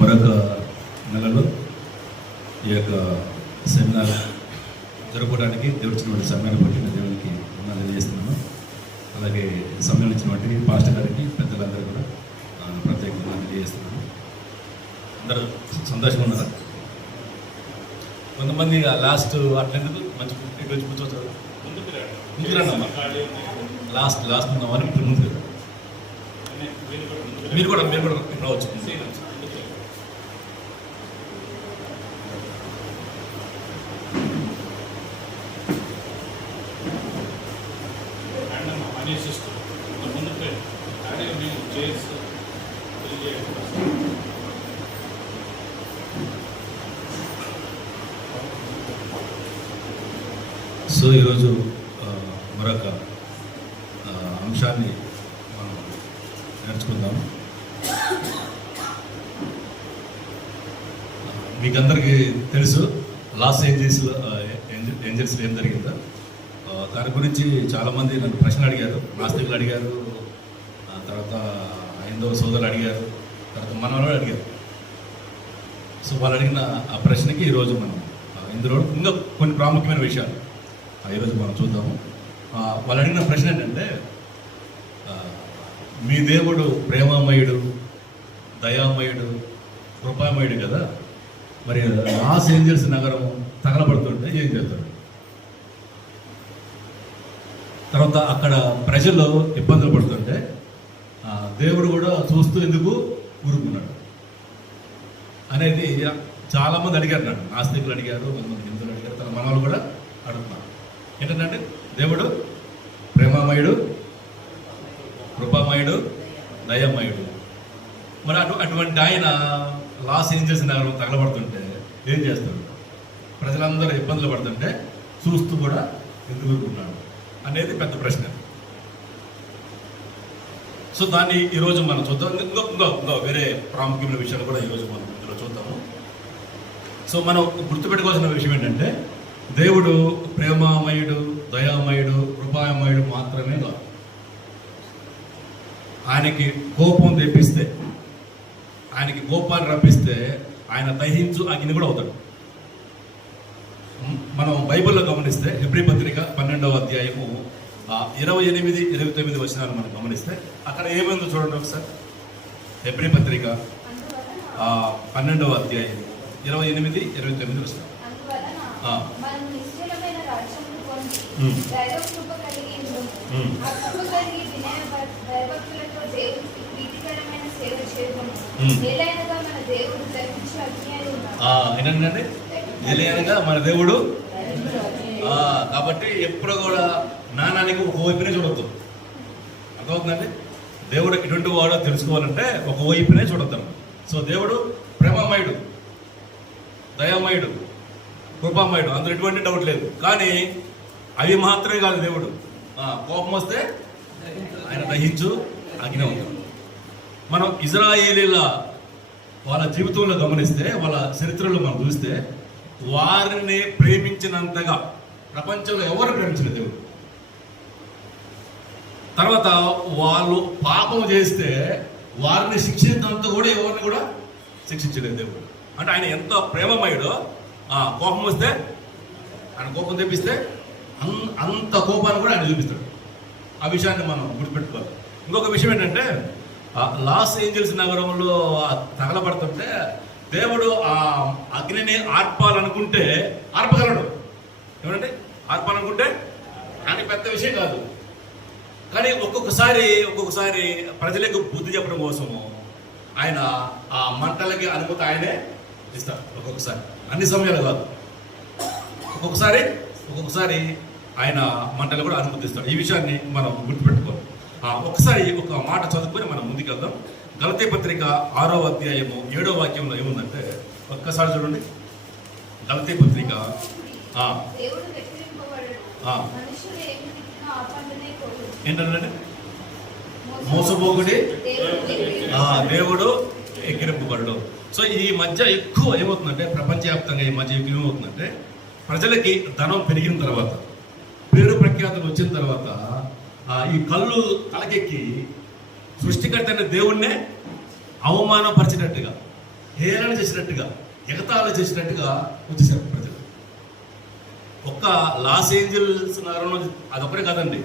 మరొక నెలలో ఈ యొక్క సెమినార్ జరపడానికి దేవుడిచ్చినటువంటి సమయాన్ని బట్టి నేను దేవునికి వందనాలు చేస్తున్నాను. అలాగే సమయం ఇచ్చినటువంటి పాస్టర్ గారికి పెద్దలందరూ కూడా ప్రత్యేకంగా తెలియజేస్తున్నాను. అందరూ సంతోషంగా ఉన్నారా? కొంతమంది లాస్ట్ అట్లెందుకు మంచి ఇటు వచ్చి కూర్చోవచ్చు, ముందుకు రండి అమ్మా. లాస్ట్ ఉన్నామని ఇప్పుడు ముందుకు మీరు కూడా రావచ్చు. సో ఈరోజు మరొక అంశాన్ని మనం నేర్చుకుందాం. మీకందరికీ తెలుసు లాస్ ఏంజల్స్లో ఏం జరిగిందో. దాని గురించి చాలామంది నన్ను ప్రశ్నలు అడిగారు, నాస్తికులు అడిగారు, తర్వాత హైందవ సోదరులు అడిగారు, తర్వాత మన వాళ్ళు అడిగారు. సో వాళ్ళు అడిగిన ఆ ప్రశ్నకి ఈరోజు మనం ఇందులో ఇంకా కొన్ని ప్రాముఖ్యమైన విషయాలు ఈరోజు మనం చూద్దాము. వాళ్ళు అడిగిన ప్రశ్న ఏంటంటే, మీ దేవుడు ప్రేమమయుడు, దయామయుడు, కృపామయుడు కదా, మరి లాస్ ఏంజల్స్ నగరం తగలబడుతుంటే ఏం చేస్తాడు? తర్వాత అక్కడ ప్రజలు ఇబ్బందులు పడుతుంటే దేవుడు కూడా చూస్తూ ఎందుకు ఊరుకున్నాడు అనేది చాలామంది అడిగారు. నన్ను నాస్తికులు అడిగారు, కొంతమంది హిందువులు అడిగారు, తన మనవాళ్ళు కూడా అడుగుతున్నారు. ఏంటంటే దేవుడు ప్రేమమయుడు, కృపామయుడు, దయామయుడు. మరి అటువంటి ఆయన లాస్ ఏంజల్స్ నగరం తగలబడుతుంటే ఏం చేస్తాడు? ప్రజలందరూ ఇబ్బందులు పడుతుంటే చూస్తూ కూడా ఎందుకు ఊరుకున్నాడు అనేది పెద్ద ప్రశ్న. సో దాన్ని ఈరోజు మనం చూద్దాం. ఇంకో వేరే ప్రాముఖ్యమైన విషయాలు కూడా ఈరోజు మనం ఇందులో చూద్దాము. సో మనం గుర్తుపెట్టుకోవాల్సిన విషయం ఏంటంటే, దేవుడు ప్రేమామయుడు, దయామయుడు, కృపామయుడు మాత్రమే కాదు. ఆయనకి కోపం తెప్పిస్తే, ఆయనకి కోపాన్ని రప్పిస్తే ఆయన దహించు అగ్ని కూడా అవుతాడు. మనం బైబిల్లో గమనిస్తే హెబ్రీ పత్రిక 12వ అధ్యాయము 28, 29 వచనాలు మనం గమనిస్తే అక్కడ ఏమైందో చూడండి ఒకసారి. హెబ్రీ పత్రిక 12వ అధ్యాయం 28, 29 వచనాలు. ఏంటంటే ఎలియనగా మన దేవుడు. కాబట్టి ఎప్పుడు కూడా నాణానికి ఒక వైపునే చూడొద్దు. అర్థమవుతుందండి? దేవుడు ఎటువంటి వాడో తెలుసుకోవాలంటే ఒక వైపునే చూడొద్దాం. సో దేవుడు ప్రేమమయుడు, దయామయుడు, కృపామయుడు, అందులో ఎటువంటి డౌట్ లేదు. కానీ అవి మాత్రమే కాదు. దేవుడు కోపం వస్తే ఆయన దహించు అగ్ని అవుతాడు. మనం ఇజ్రాయేలీల వాళ్ళ జీవితంలో గమనిస్తే, వాళ్ళ చరిత్రలో మనం చూస్తే, వారిని ప్రేమించినంతగా ప్రపంచంలో ఎవరు ప్రేమించిన దేవుడు. తర్వాత వాళ్ళు పాపం చేస్తే వారిని శిక్షించినంత కూడా ఎవరిని కూడా శిక్షించలేదు దేవుడు. అంటే ఆయన ఎంత ప్రేమమయుడో, కోపం వస్తే ఆయన కోపం తెప్పిస్తే అంత కోపాన్ని కూడా ఆయన చూపిస్తాడు. ఆ విషయాన్ని మనం గుర్తుపెట్టుకోవాలి. ఇంకొక విషయం ఏంటంటే, లాస్ ఏంజల్స్ నగరంలో తగలబడుతుంటే దేవుడు ఆ అగ్నిని ఆర్పాలనుకుంటే ఆర్పగలడు. ఏమంటే ఆర్పాలనుకుంటే ఆయన పెద్ద విషయం కాదు. కానీ ఒక్కొక్కసారి ప్రజలకు బుద్ధి చెప్పడం కోసము ఆయన ఆ మంటలకి అనుమతి ఆయనే ఇస్తారు. ఒక్కొక్కసారి, అన్ని సమయాలు కాదు, ఒక్కొక్కసారి ఆయన మంటలు కూడా అనుమతిస్తాడు. ఈ విషయాన్ని మనం గుర్తుపెట్టుకోవాలి. ఒకసారి ఒక మాట చదువుకొని మనం ముందుకెళ్దాం. గలతీ పత్రిక 6వ అధ్యాయము 7వ వాక్యంలో ఏముందంటే, ఒక్కసారి చూడండి. గలతీ పత్రిక ఏంటంటే మోసపోకుడి, దేవుడు ఎక్కిరింపబడు. సో ఈ మధ్య ఎక్కువ ఏమవుతుందంటే, ప్రపంచవ్యాప్తంగా ఈ మధ్య ఎక్కువ ఏమవుతుందంటే, ప్రజలకి ధనం పెరిగిన తర్వాత, పేరు ప్రఖ్యాతులు వచ్చిన తర్వాత ఈ కళ్ళు తలకెక్కి సృష్టికర్త అయిన దేవుణ్ణే అవమానపరిచినట్టుగా, హేళన చేసినట్టుగా, ఎగతాళి చేసినట్టుగా వచ్చేసారు ప్రజలు. ఒక్క లాస్ ఏంజల్స్ నగరంలో అదొక్కడే కాదండి.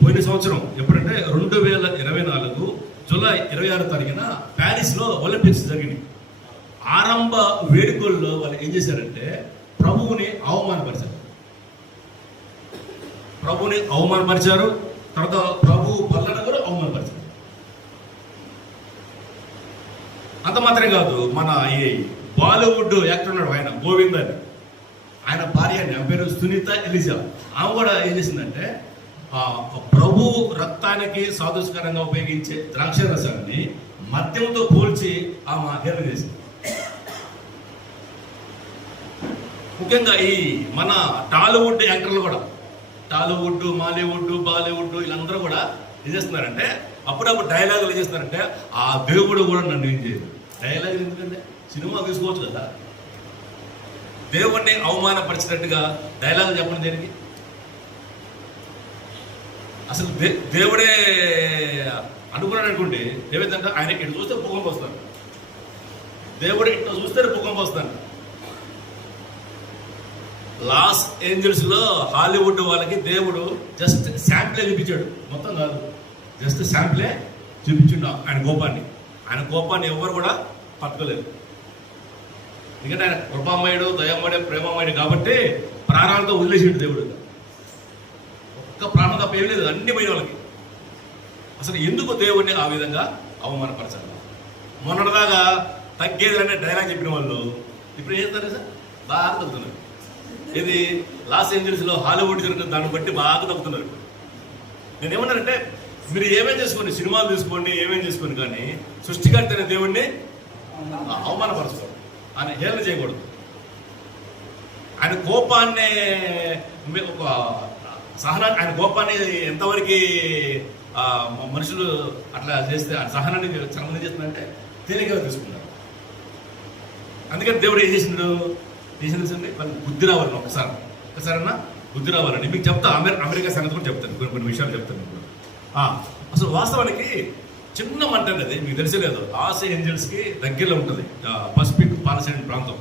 పోయిన సంవత్సరం ఎప్పుడంటే 2024 జూలై 26 తారీఖున ప్యారిస్లో ఒలింపిక్స్ జరిగినాయి. ఆరంభ వేడుకల్లో వాళ్ళు ఏం చేశారంటే ప్రభువుని అవమానపరిచారు. తర్వాత ప్రభు పనులను కూడా అవమానపరిచారు. అంత మాత్రమే కాదు, మన ఈ బాలీవుడ్ యాక్టర్ ఉన్నాడు ఆయన గోవింద్ అని, ఆయన భార్య అని, ఆమె పేరు సునీత ఎలిజా. ఆమె కూడా ఏం చేసిందంటే ప్రభు రక్తానికి సాదృశ్యకరంగా ఉపయోగించే ద్రాక్ష రసాన్ని మద్యంతో పోల్చి ఆమె హేళన చేసింది. ముఖ్యంగా ఈ మన టాలీవుడ్ యాంకర్లు కూడా, టాలీవుడ్, మాలీవుడ్, బాలీవుడ్ వీళ్ళందరూ కూడా ఏం చేస్తున్నారంటే అప్పుడప్పుడు డైలాగులు ఏం చేస్తున్నారంటే ఆ దేవుడు కూడా నన్ను ఏం చేయదు. డైలాగులు ఎందుకంటే సినిమా తీసుకోవచ్చు కదా. దేవుణ్ణి అవమానపరిచినట్టుగా డైలాగులు చెప్పండి దేనికి? అసలు దేవుడే అనుకున్నాడు అనుకోండి, ఏమైందంటే ఆయన ఇటు చూస్తే భూకంపం వస్తాడు, దేవుడు ఇట్లా చూస్తే భూకంపం వస్తాడు. లాస్ ఏంజల్స్ లో హాలీవుడ్ వాళ్ళకి దేవుడు జస్ట్ శాంపులే చూపించాడు, మొత్తం కాదు, జస్ట్ శాంపులే చూపించిండు ఆయన కోపాన్ని ఎవరు కూడా పట్టుకోలేదు. ఎందుకంటే ఆయన కృపామయుడు, దయామయుడు, ప్రేమమయుడు కాబట్టి ప్రాణాలతో వదిలేసిండు దేవుడు. ఒక్క ప్రాణం తప్ప ఏం లేదు, అన్ని పోయిన వాళ్ళకి. అసలు ఎందుకు దేవుడిని ఆ విధంగా అవమానపరచాలి? మొన్నటిదాకా తగ్గేదనే డైలాగ్ చెప్పిన వాళ్ళు ఇప్పుడు ఏం చేస్తారు సార్? బాగా తగ్గుతున్నారు. ఇది లాస్ ఏంజల్స్ లో హాలీవుడ్ జరుగుతున్న దాన్ని బట్టి బాగా తగ్గుతున్నారు. నేను ఏమన్నానంటే మీరు ఏమేం చేసుకోండి, సినిమాలు తీసుకోండి, ఏమేం చేసుకోండి, కానీ సృష్టికర్త అనే దేవుడిని అవమానపరచుకోండి, ఆయన హేళన చేయకూడదు. ఆయన కోపాన్ని ఒక సహనాన్ని, ఆయన కోపాన్ని ఎంతవరకు మనుషులు అట్లా చేస్తే ఆ సహనాన్ని చర్మం చేస్తుందంటే తేలికగా తీసుకున్నారు. అందుకని దేవుడు ఏం చేసిండు వాళ్ళకి బుద్ధి రావాలని ఒకసారన్నా బుద్ధి రావాలని మీకు చెప్తా. అమెరికా సంగతి కూడా చెప్తాను, కొన్ని విషయాలు చెప్తాను ఇప్పుడు. అసలు వాస్తవానికి చిన్న మంట అది మీకు తెలిసలేదు. లాస్ ఏంజల్స్కి దగ్గరలో ఉంటుంది, పసిఫిక్ పాలసైడ్ ప్రాంతం,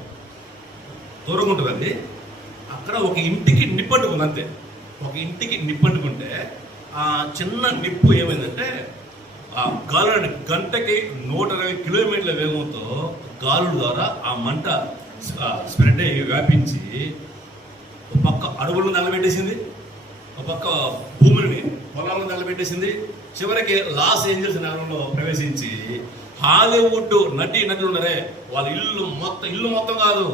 దూరంగా ఉంటుంది అది. అక్కడ ఒక ఇంటికి నిప్పంటుకుంది అంతే. ఒక ఇంటికి నిప్పంటుకుంటే ఆ చిన్న నిప్పు ఏమైందంటే ఆ గాలులని గంటకి 120 కిలోమీటర్ల వేగంతో గాలుల ద్వారా ఆ మంట స్ప్రెడ్ అయ్యి వ్యాపించి ఒక పక్క అడవులను నల్లబెట్టేసింది, ఒక పక్క భూములని పొలాలను నల్లబెట్టేసింది. చివరికి లాస్ ఏంజల్స్ నగరంలో ప్రవేశించి హాలీవుడ్ నటులు ఉన్నారే వాళ్ళ ఇల్లు మొత్తం కాదు,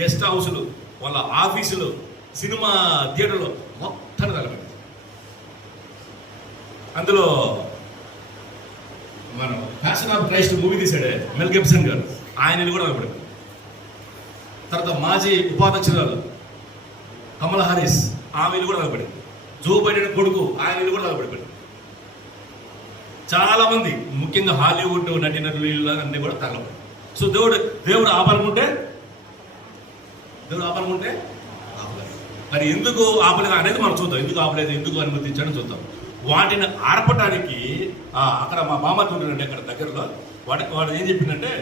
గెస్ట్ హౌస్లు, వాళ్ళ ఆఫీసులు, సినిమా థియేటర్లు మొత్తం నల్లబెట్టింది. అందులో మనం ఫ్యాషన్ ఆఫ్ క్రైస్ట్ మూవీ తీసాడే మెల్ గిబ్సన్ గారు, ఆయన కూడా నల్లబెట్టింది. తర్వాత మాజీ ఉపాధ్యక్షురాలు కమలా హారిస్, ఆమెను కూడా నల్లబెట్టింది. జో బైడెన్ కొడుకు, ఆయన కూడా నల్లబెట్టింది. చాలా మంది ముఖ్యంగా హాలీవుడ్ నటులు అన్నీ కూడా తగలబడి. సో దేవుడు ఆపాలనుకుంటే ఆపలేదు. మరి ఎందుకు ఆపలేదు అనేది మనం చూద్దాం. ఎందుకు ఆపలేదు, ఎందుకు అనుమతించాడని చూద్దాం. వాటిని ఆర్పటానికి అక్కడ మా బామ్మర్తి ఉంటుందండి అక్కడ దగ్గరలో, వాడు ఏం చెప్పిందంటే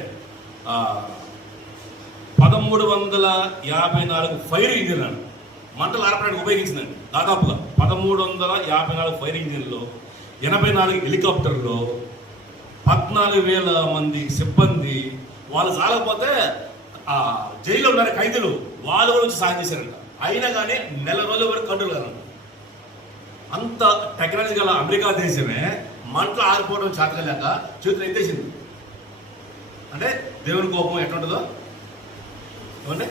1354 ఫైర్ ఇంజిన్ అని మంటలు ఆర్పడానికి ఉపయోగించిందండి. దాదాపుగా 1354 ఫైర్ ఇంజిన్లో 84 హెలికాప్టర్లో 14,000 మంది సిబ్బంది, వాళ్ళు చాలకపోతే జైల్లో ఉన్న ఖైదీలు వాళ్ళ గురించి సాయం చేశారంట. అయినా కానీ నెల రోజుల వరకు కంట్రోల్ కాదంట. అంత టెక్నాలజీ గల అమెరికా దేశమే మంటలు ఆరిపోవడం చేతకలేక చేతులు ఎత్తేసింది. అంటే దేవుని కోపం ఎట్లుంటుందో, ఏమంటే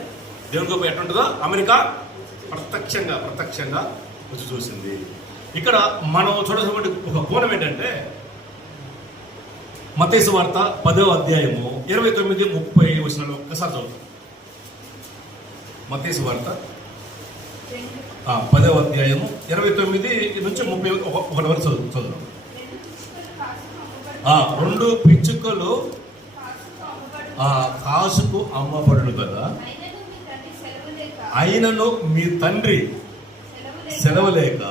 దేవుని కోపం ఎట్లుంటుందో అమెరికా ప్రత్యక్షంగా వచ్చి చూసింది. ఇక్కడ మనం చూడాల్సినటువంటి ఒక కోణం ఏంటంటే మత్తయి సువార్త 10వ అధ్యాయము 29-30 వచనాలు ఒక్కసారి చదువుతాం. మత్తయి సువార్త 10వ అధ్యాయము 29 నుంచి 31 వరకు చదువుతాం. 2 పిచ్చుకలు కాసుకు అమ్మబడును కదా, అయినను మీ తండ్రి సెలవు లేక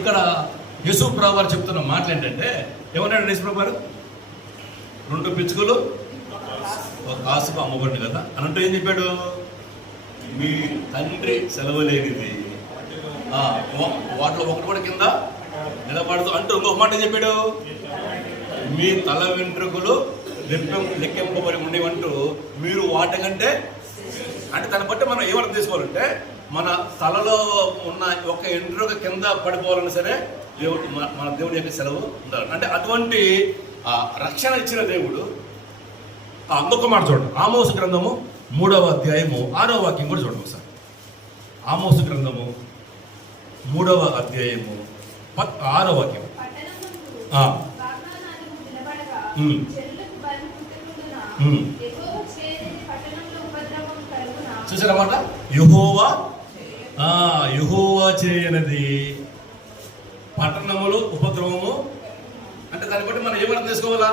ఇక్కడ యేసు ప్రభు వారు చెప్తున్న మాటలు ఏంటంటే, ఏమన్నాడు యేసు ప్రభు వారు? 2 పిచ్చుకలు ఒక కాసుకు అమ్మబడి కదా అని అంటే ఏం చెప్పాడు? మీ తండ్రి సెలవు లేనిది వాటిలో ఒకటి కూడా కింద నిలబడదు అంటూ ఇంకొక మాట ఏం చెప్పాడు? మీ తల వెంట్రుకలు లెక్కింపబడి ఉండేవంటూ మీరు వాటికంటే, అంటే దాన్ని బట్టి మనం ఏమర్థం చేసుకోవాలంటే, మన తలలో ఉన్న ఒక ఎంట్రుక కింద పడిపోవాలన్నా సరే దేవుడు, మన దేవుడి యొక్క సెలవు ఉండాలి. అంటే అటువంటి రక్షణ ఇచ్చిన దేవుడు. ఇంకొక మాట చూడండి, ఆమోసు గ్రంథము 3వ అధ్యాయము 6వ వాక్యం కూడా చూడండి ఒకసారి. ఆమోసు గ్రంథము 3వ అధ్యాయము 6వ వాక్యం. చూసారన్నమాట, యెహోవా చేయనది పట్టణములు ఉపద్రవము. అంటే దాన్ని బట్టి మనం ఏమర్థం చేసుకోవాలా?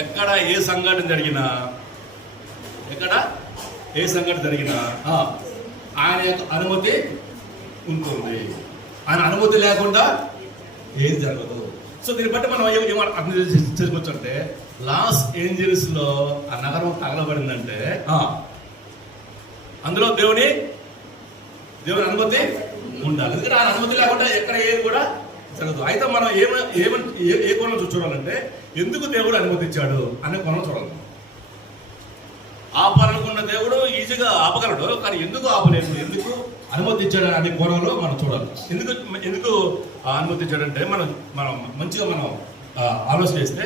ఎక్కడ ఏ సంఘటన జరిగినా ఆయన యొక్క అనుమతి ఉంటుంది. ఆయన అనుమతి లేకుండా ఏది జరగదు. సో దీన్ని బట్టి మనం అర్థం చేసుకోవచ్చు అంటే, లాస్ ఏంజల్స్ లో ఆ నగరం తగలబడిందంటే అందులో దేవుని అనుమతి ఉండాలి. ఎందుకంటే ఆయన అనుమతి లేకుండా ఎక్కడ ఏది కూడా జరగదు. అయితే మనం ఏ కోణంలో చూడాలంటే, ఎందుకు దేవుడు అనుమతించాడు అనే కోణంలో చూడాలి. ఆపాలనుకున్న దేవుడు ఈజీగా ఆపగలడు, కానీ ఎందుకు ఆపలేదు, ఎందుకు అనుమతించాడు అనే కోణంలో మనం చూడాలి. ఎందుకు అనుమతించాడంటే, మనం మంచిగా ఆలోచన చేస్తే,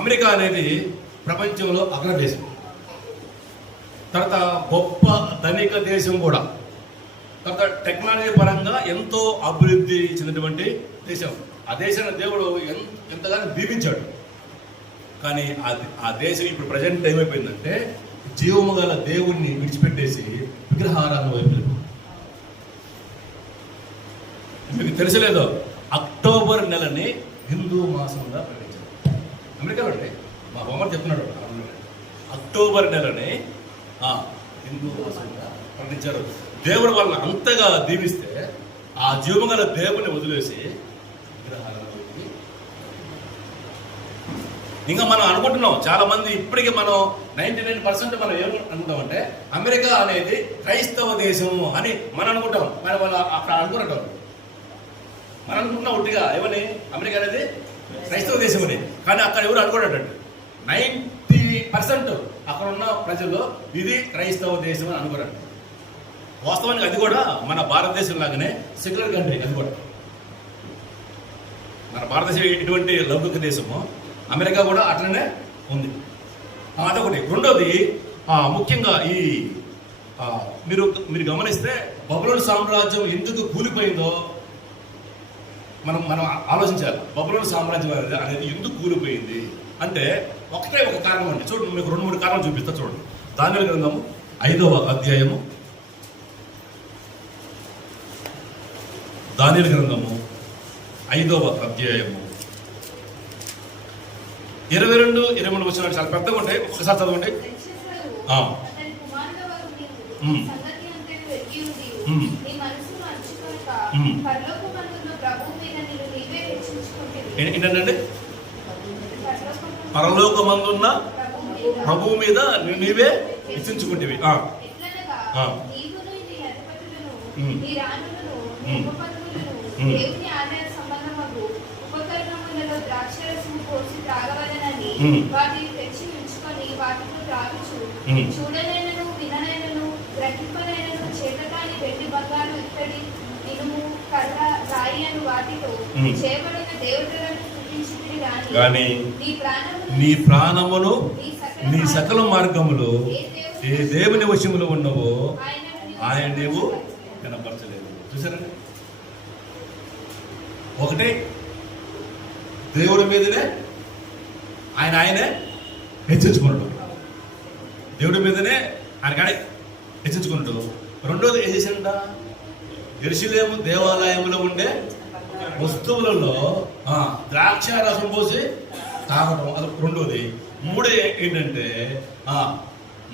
అమెరికా అనేది ప్రపంచంలో అగ్రదేశం, తర్వాత గొప్ప ధనిక దేశం కూడా, తర్వాత టెక్నాలజీ పరంగా ఎంతో అభివృద్ధి చెందినటువంటి దేశం. ఆ దేశాన్ని దేవుడు ఎంతగానో దీవించాడు. కానీ ఆ దేశం ఇప్పుడు ప్రజెంట్ ఏమైపోయిందంటే, జీవము గల దేవుణ్ణి విడిచిపెట్టేసి విగ్రహారాధన వైపు. మీకు తెలిసలేదో, అక్టోబర్ నెలని హిందూ మాసంగా ప్రకటించారు అమెరికాలో. అంటే మా బొమ్మలు చెప్తున్నాడు, అక్టోబర్ నెలని హిందూ మాసంగా ప్రకటించారు. దేవుడు వాళ్ళని అంతగా దీవిస్తే ఆ జీవము గల దేవుని వదిలేసి విగ్రహారాధన. ఇంకా మనం అనుకుంటున్నాం, చాలా మంది ఇప్పటికీ మనం 99% మనం ఏమనుకుంటామంటే, అమెరికా అనేది క్రైస్తవ దేశం అని మనం అనుకుంటాం. మరి వాళ్ళు అక్కడ అనుకున్నట్టు మనం అనుకుంటున్నాం ఒట్టిగా, ఏమని, అమెరికా అనేది క్రైస్తవ దేశం అని. కానీ అక్కడ ఎవరు అనుకోవడం 90% అక్కడ ఉన్న ప్రజల్లో ఇది క్రైస్తవ దేశం అని అనుకోరండి. వాస్తవానికి అది కూడా మన భారతదేశం లాగానే సెక్యులర్ కంట్రీ. అది కూడా మన భారతదేశం ఇటువంటి లౌకిక దేశము, అమెరికా కూడా అట్లనే ఉంది. అదొకటి. రెండోది, ముఖ్యంగా మీరు గమనిస్తే బబులోను సామ్రాజ్యం ఎందుకు కూలిపోయిందో మనం ఆలోచించాలి. బబులోను సామ్రాజ్యం అనేది ఎందుకు కూలిపోయింది అంటే ఒకటే ఒక కారణం అండి. చూడండి, మీకు 2-3 కారణాలు చూపిస్తా. చూడండి, దానియేలు గ్రంథము 5వ అధ్యాయము, దానియేలు గ్రంథము 5వ అధ్యాయము 22-23 వచనాలు చాలా పెద్దగా ఉంటాయి. ఒకసారి చదవండి. ఏంటంటే, పరలోకమందున్న ప్రభువు మీద నీవే హెచ్చించుకుంటేవి. వాటిని తెచ్చి ఉంచుకొని వాటితో త్రాగుచు చూడలేనను వినలేనను గ్రహింపలేనను చేతకాని వెండి బంగారు ఇత్తడి ఇనుము కర్ర రాయి అని వాటితో చేయబడిన దేవతలను స్తుతించితిరి గాని నీ ప్రాణమును నీ సకల మార్గములు ఏ దేవుని వశములో ఉన్నవో ఆయన నీవు కనపరచలేదు. చూసారండి, ఒకటే దేవుడి మీదనే ఆయనే హెచ్చించుకున్నాడు. దేవుడి మీదనే ఆయన కానీ హెచ్చించుకున్నాడు. రెండోది ఏం చేశాడంట, యెరూషలేము దేవాలయంలో ఉండే వస్తువులలో ద్రాక్ష రసం పోసి తాగడం, అది రెండోది. మూడో ఏంటంటే,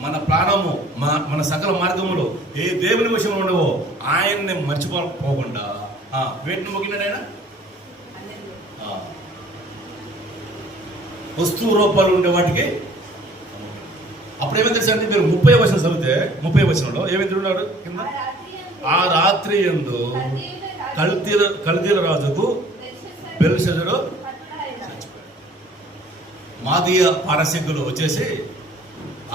మన ప్రాణము మన సకల మార్గములు ఏ దేవుని విషయంలో ఉండవో ఆయన్ని మర్చిపోకుండా వేటిని మొక్కినాడు ఆయన? వస్తువు రూపాలు ఉండే వాటికి. అప్పుడు ఏమైంది తెలుసా అండి, మీరు 30వ వచనం చదివితే 30వ వచనంలో ఏమైంది ఉన్నాడు కింద? ఆ రాత్రి యందు కల్దీల రాజుకు బెల్షస్సరు చచ్చిపోయాడు. మాదీయ పారసీకులు వచ్చేసి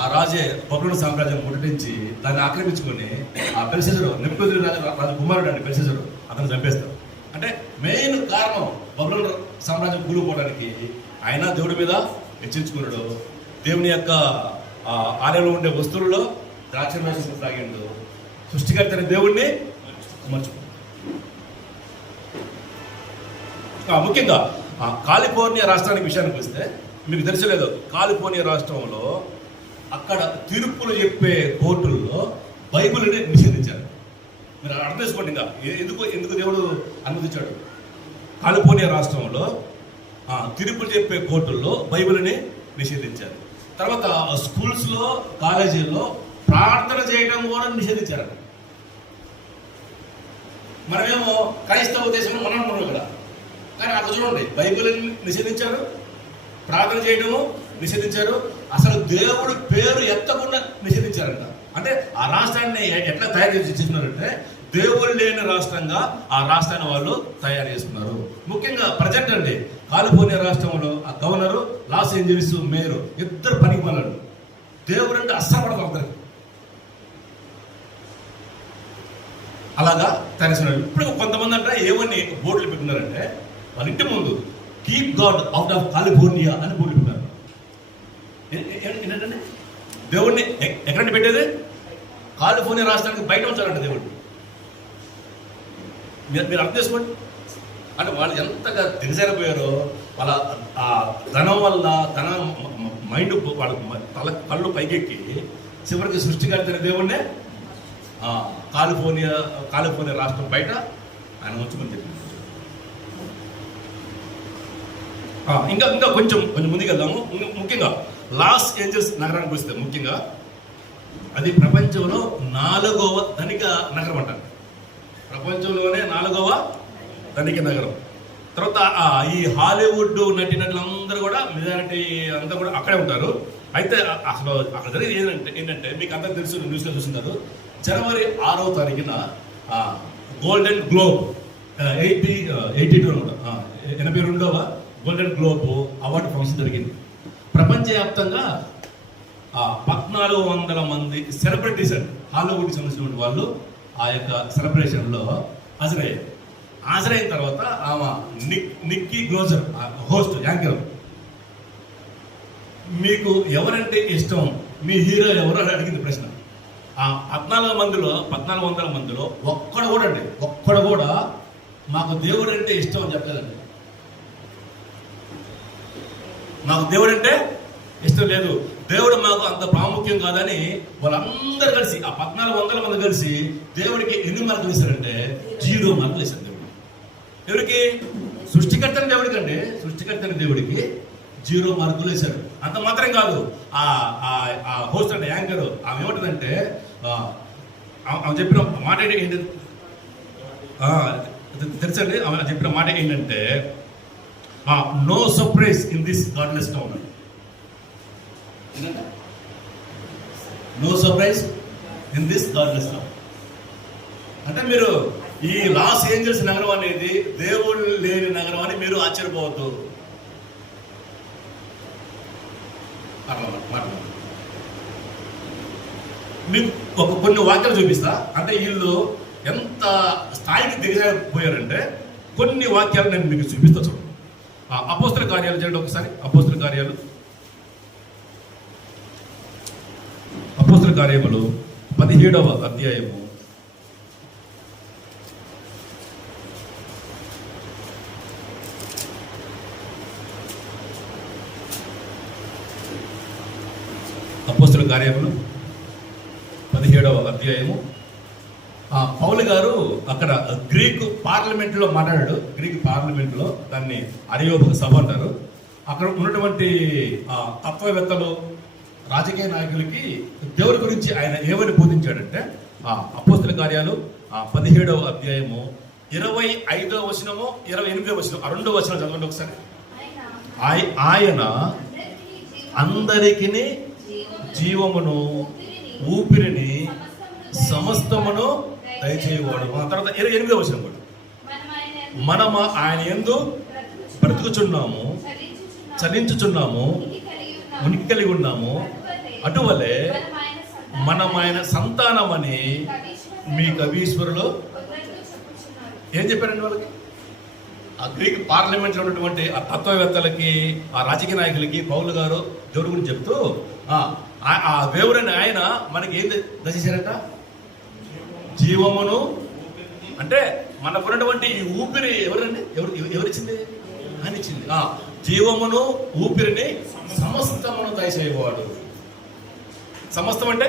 ఆ రాజే బబులోను సామ్రాజ్యం ముట్టడించి దాన్ని ఆక్రమించుకొని ఆ బెల్షస్సరు, నెబుకద్నెజరు రాజు కుమారుడు అండి బెల్షస్సరు, అతను చంపేస్తారు. అంటే మెయిన్ కారణం బబులోను సామ్రాజ్యం కూలిపోవడానికి ఆయన దేవుడి మీద హెచ్చించుకున్నాడు. దేవుని యొక్క ఆలయంలో ఉండే వస్తువుల్లో ద్రాక్షరసం తాగిండు. సృష్టికర్త అనే దేవుణ్ణి మర్చిపోయాడు. ముఖ్యంగా కాలిఫోర్నియా రాష్ట్రానికి విషయానికి వస్తే మీకు తెలిసలేదు, కాలిఫోర్నియా రాష్ట్రంలో అక్కడ తీర్పులు చెప్పే కోర్టుల్లో బైబిల్ని నిషేధించారు. మీరు అర్థం చేసుకోండి. ఇంకా ఎందుకు దేవుడు అనుమతించాడు? కాలిఫోర్నియా రాష్ట్రంలో తీర్పులు చెప్పే కోర్టుల్లో బైబిల్ని నిషేధించారు. తర్వాత స్కూల్స్లో కాలేజీల్లో ప్రార్థన చేయడం కూడా నిషేధించారు. మనమేమో క్రైస్తవ దేశంలో మనం ఉన్నాం ఇక్కడ, కానీ అక్కడ చూడండి బైబిల్ని నిషేధించారు, ప్రార్థన చేయడము నిషేధించారు, అసలు దేవుడి పేరు ఎత్తకుండా నిషేధించారంట. అంటే ఆ రాష్ట్రాన్ని ఎట్లా తయారు చేస్తున్నారంటే దేవుడు లేని రాష్ట్రంగా ఆ రాష్ట్రాన్ని వాళ్ళు తయారు చేస్తున్నారు. ముఖ్యంగా ప్రజెంట్ అండి కాలిఫోర్నియా రాష్ట్రంలో ఆ గవర్నరు, లాస్ ఏంజలీస్ మేయరు ఇద్దరు పనికి పనులు. దేవుడు అంటే అస్సలు పడతారు అందరికి. అలాగా తయారు చేస్తున్నారు. ఇప్పుడు కొంతమంది అంటే ఏమని బోర్డులు పెట్టున్నారంటే వాళ్ళ ఇంటి ముందు keep God out of California అని బోర్డు పెట్టున్నారు. ఏంటంటే దేవుడిని ఎక్కడంటే పెట్టేది? కాలిఫోర్నియా రాష్ట్రానికి బయట ఉంచాలంట దేవుడిని. మీరు అర్థం చేసుకోండి. అంటే వాళ్ళు ఎంతగా దిగజారిపోయారో, వాళ్ళ ఆ ధనం వల్ల తన మైండ్ వాళ్ళ కళ్ళు పైకెక్కి చివరికి సృష్టికర్త దేవుణ్ణే కాలిఫోర్నియా రాష్ట్రం బయట ఆయన ఉంచుకొని చెప్పి ఇంకా కొంచెం ముందుకు వెళ్దాము. ముఖ్యంగా లాస్ ఏంజల్స్ నగరానికి వస్తే ముఖ్యంగా అది ప్రపంచంలో 4వ ధనిక నగరం అంటారు. ప్రపంచంలోనే 4వ ధనిక నగరం. తర్వాత ఈ హాలీవుడ్ నటీనటులందరూ కూడా మెజారిటీ అంతా కూడా అక్కడే ఉంటారు. అయితే అసలు అక్కడ జరిగేది ఏంటంటే మీకు అందరికి తెలుసు, న్యూస్లో చూస్తున్నారు. జనవరి 6వ తారీఖున గోల్డెన్ గ్లోబ్ 82 అనమాట 82వ గోల్డెన్ గ్లోబ్ అవార్డు ఫంక్షన్ జరిగింది. ప్రపంచవ్యాప్తంగా 1400 మంది సెలబ్రిటీస్ అండి హాలీవుడ్కి సంబంధించిన వాళ్ళు ఆ యొక్క సెలబ్రేషన్లో హాజరైన తర్వాత ఆమె నిక్కీ గ్రోజర్ హోస్ట్ యాంకర్, మీకు ఎవరంటే ఇష్టం, మీ హీరో ఎవరు అని అడిగింది ప్రశ్న. ఆ 1400 మందిలో ఒక్కడు కూడా మాకు దేవుడు అంటే ఇష్టం అని చెప్పలేదండి. మాకు దేవుడు అంటే ఇష్టం లేదు, దేవుడు మాకు అంత ప్రాముఖ్యం కాదని వాళ్ళందరూ కలిసి ఆ 1400 మంది కలిసి దేవుడికి ఎన్ని మార్కులు ఇస్తారంటే 0 మార్కులు ఇస్తారు. దేవుడు ఎవరికి? సృష్టికర్తని దేవుడికి అండి. సృష్టికర్తని దేవుడికి 0 మార్కులు వేశారు. అంత మాత్రం కాదు, ఆ హోస్ట్ అంటే యాంకర్ ఆమె ఏమంటుందంటే ఆమె చెప్పిన మాట ఏంటి తెలుసండి? ఆమె చెప్పిన మాట ఏంటంటే no surprise in this godless town. No surprise in this godless town అంటే మీరు ఈ లాస్ ఏంజల్స్ నగరం అనేది దేవుడు లేని నగరం అని మీరు ఆశ్చర్యపోవద్దు. మీకు కొన్ని వాక్యాలు చూపిస్తా. అంటే వీళ్ళు ఎంత స్థాయికి దిగజారిపోయారంటే కొన్ని వాక్యాలు నేను మీకు చూపిస్తా. చూడండి, అపోస్తల కార్యాలు చేయండి ఒకసారి. అపోస్తల కార్యములు 17వ అధ్యాయము 17వ అధ్యాయము. పౌలు గారు అక్కడ గ్రీకు పార్లమెంట్లో మాట్లాడాడు. గ్రీకు పార్లమెంట్లో దాన్ని అరియోపగ సభ అంటారు. అక్కడ ఉన్నటువంటి తత్వవేత్తలు, రాజకీయ నాయకులకి దేవుడి గురించి ఆయన ఏమని బోధించాడంటే అపోస్తల కార్యాలు 17వ అధ్యాయము 25వ వచనము 28వ వచనం, ఆ రెండు వచనాలు చదవండి ఒకసారి. ఆయన ఆయన అందరికిని జీవమును ఊపిరిని సమస్తమును దయచేయవాడు. ఆ తర్వాత 28వ వచనం కూడా, మనం ఆయన యందు బ్రతుకుచున్నాము, చలించుచున్నాము, ఉనికి కలిగి ఉన్నాము. అటువలే మనం ఆయన సంతానమని మీ కవీశ్వరులు ఏం చెప్పారండి వాళ్ళకి? ఆ గ్రీక్ పార్లమెంట్లో ఉన్నటువంటి ఆ తత్వవేత్తలకి, ఆ రాజకీయ నాయకులకి పౌలు గారు దేవుడి గురించి చెప్తూ ఆ దేవుడని ఆయన మనకి ఏం దశించారట? జీవమును. అంటే మనకున్నటువంటి ఈ ఊపిరి ఎవరండి? ఎవరిచ్చింది? ఆయన ఇచ్చింది. జీవమును ఊపిరిని సమస్తమును దయచేయవాడు. సమస్తం అంటే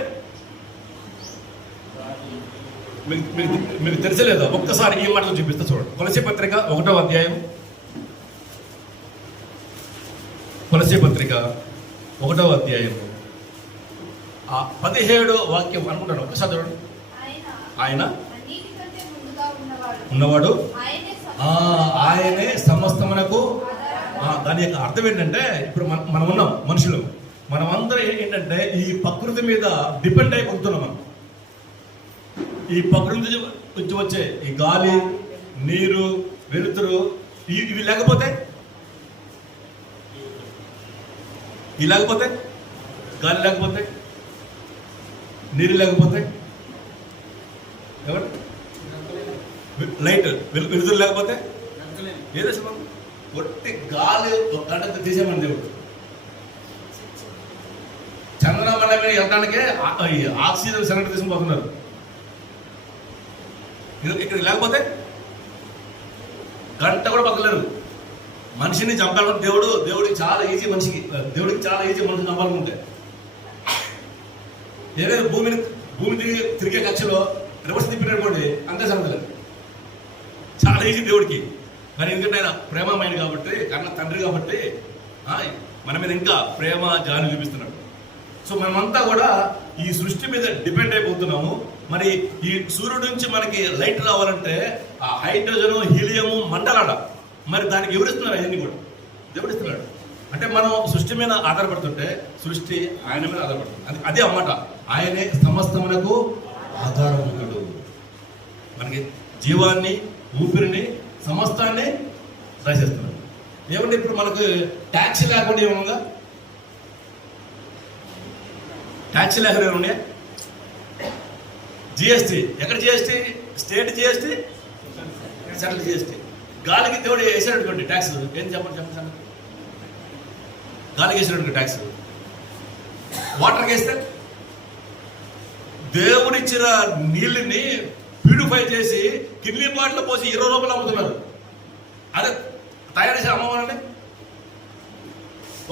మీకు తెలిసలేదా? ఒక్కసారి ఈ మాటలు చూపిస్తా చూడండి. కొలసీ పత్రిక 1వ అధ్యాయం, కొలసీ పత్రిక 1వ అధ్యాయం 17వ వాక్యం అనుకుంటాను. ఒక్కసారి చూడండి. ఆయన ఉన్నవాడు, ఆయనే సమస్తమునకు. దాని యొక్క అర్థం ఏంటంటే, ఇప్పుడు మనం ఉన్నాం మనుషులు, మనం అందరం ఏంటంటే ఈ ప్రకృతి మీద డిపెండ్ అయిపోతున్నాం. మనం ఈ ప్రకృతి నుంచి వచ్చే ఈ గాలి, నీరు, వెలుతురు ఇవి లేకపోతే గాలి లేకపోతే, నీరు లేకపోతే, ఎవరు లైట్ వెలుతురు లేకపోతే ఏదో ఒట్టి గాలి ఒక గంట తీసేమని దేవుడు. చంద్రమండలం మీద వెళ్ళడానికే ఆక్సిజన్ సిలిండర్ తీసుకుపోతున్నారు. ఇక్కడ లేకపోతే గంట కూడా పక్కలేరు. మనిషిని చంపాలంటే దేవుడికి చాలా ఈజీ. దేవుడికి చాలా ఈజీ మనిషిని చంపాలనుకుంటే. ఏదైనా భూమి తిరిగే కక్షలో రివర్స్ తిప్పినటువంటి అంతే సంగతి. చాలా ఈజీ దేవుడికి. కానీ ఎందుకంటే ఆయన ప్రేమమైన కాబట్టి, కన్న తండ్రి కాబట్టి మన మీద ఇంకా ప్రేమ జాలి చూపిస్తున్నాడు. సో మనమంతా కూడా ఈ సృష్టి మీద డిపెండ్ అయిపోతున్నాము. మరి ఈ సూర్యుడి నుంచి మనకి లైట్ రావాలంటే ఆ హైడ్రోజను, హీలియము మండలాడ. మరి దానికి ఎవరిస్తున్నారు? అవన్నీ కూడా దేవుడు ఇస్తున్నాడు. అంటే మనం సృష్టి మీద ఆధారపడుతుంటే సృష్టి ఆయన మీద ఆధారపడుతుంది. అదే అన్నమాట. ఆయనే సమస్తమునకు ఆధారముడు. మనకి జీవాన్ని, ఊపిరిని, సమస్తాన్ని దయచేస్తున్నాడు. ఏమంటే ఇప్పుడు మనకు ట్యాక్సీ లేకుండా ఏముందా? ట్యాక్సీ లేకుండా ఏమున్నాయా? జిఎస్టీ. ఎక్కడ GST? State GST, central GST. గాలికి దేవుడు వేసినటువంటి ట్యాక్స్ ఏం చెప్పండి. గాలికి వేసినటువంటి ట్యాక్స్. వాటర్కి వేస్తే దేవుడిచ్చిన నీళ్ళని ప్యూరిఫై చేసి కిడ్నీ బాటిల్ పోసి 20 రూపాయలు అమ్ముతున్నారు. అదే తయారు చేసి అమ్మవారండి.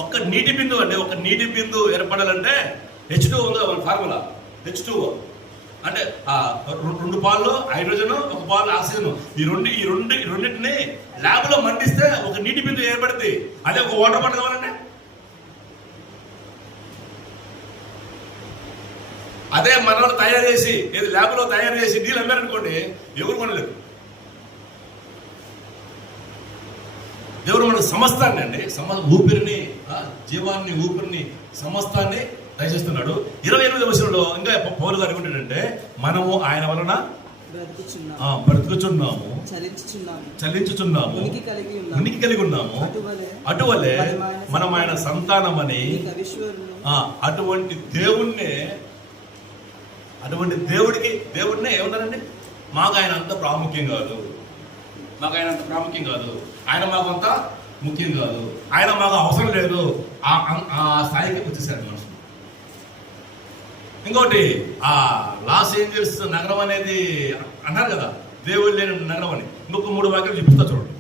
ఒక్క నీటి బిందు ఏర్పడాలంటే H2 ఉందో ఫార్ములా. H2O అంటే 2 పాలు హైడ్రోజన్, 1 పాలు ఆక్సిజన్. ఈ రెండింటిని ల్యాబ్ లో మండిస్తే ఒక నీటి బిందు ఏర్పడుతుంది. అదే ఒక వాటర్ బాటిల్ కావాలంటే అదే మనలో తయారు చేసి ల్యాబ్ లో తయారు చేసి నీళ్ళు అమ్మారనుకోండి, ఎవరు కొనలేరు. దేవుడు మనకు సమస్తాన్ని అండి, ఊపిరిని, జీవాన్ని, ఊపిరిని, సమస్తాన్ని దయచేస్తున్నాడు. 28వ వచనంలో ఇంకా పౌలు గారు ఏమంటాడంటే, మనము ఆయన వలన బ్రతుకుచున్నాము, చలించుచున్నాము, ఉనికి కలిగి ఉన్నాము. అటువలే మనం ఆయన సంతానమని. అటువంటి దేవుడినే ఏమన్నారండి? మాకు ఆయన అంత ప్రాముఖ్యం కాదు. ఆయన మాకు అంత ముఖ్యం కాదు. ఆయన మాకు అవసరం లేదు. ఆ స్థాయికి వచ్చేసారు మనుషులు. ఇంకోటి, ఆ లాస్ ఏంజల్స్ నగరం అనేది అన్నారు కదా, దేవుడు లేని నగరం అని. ఇంకొక 3 వాక్యాలు చూపిస్తా చూడండి.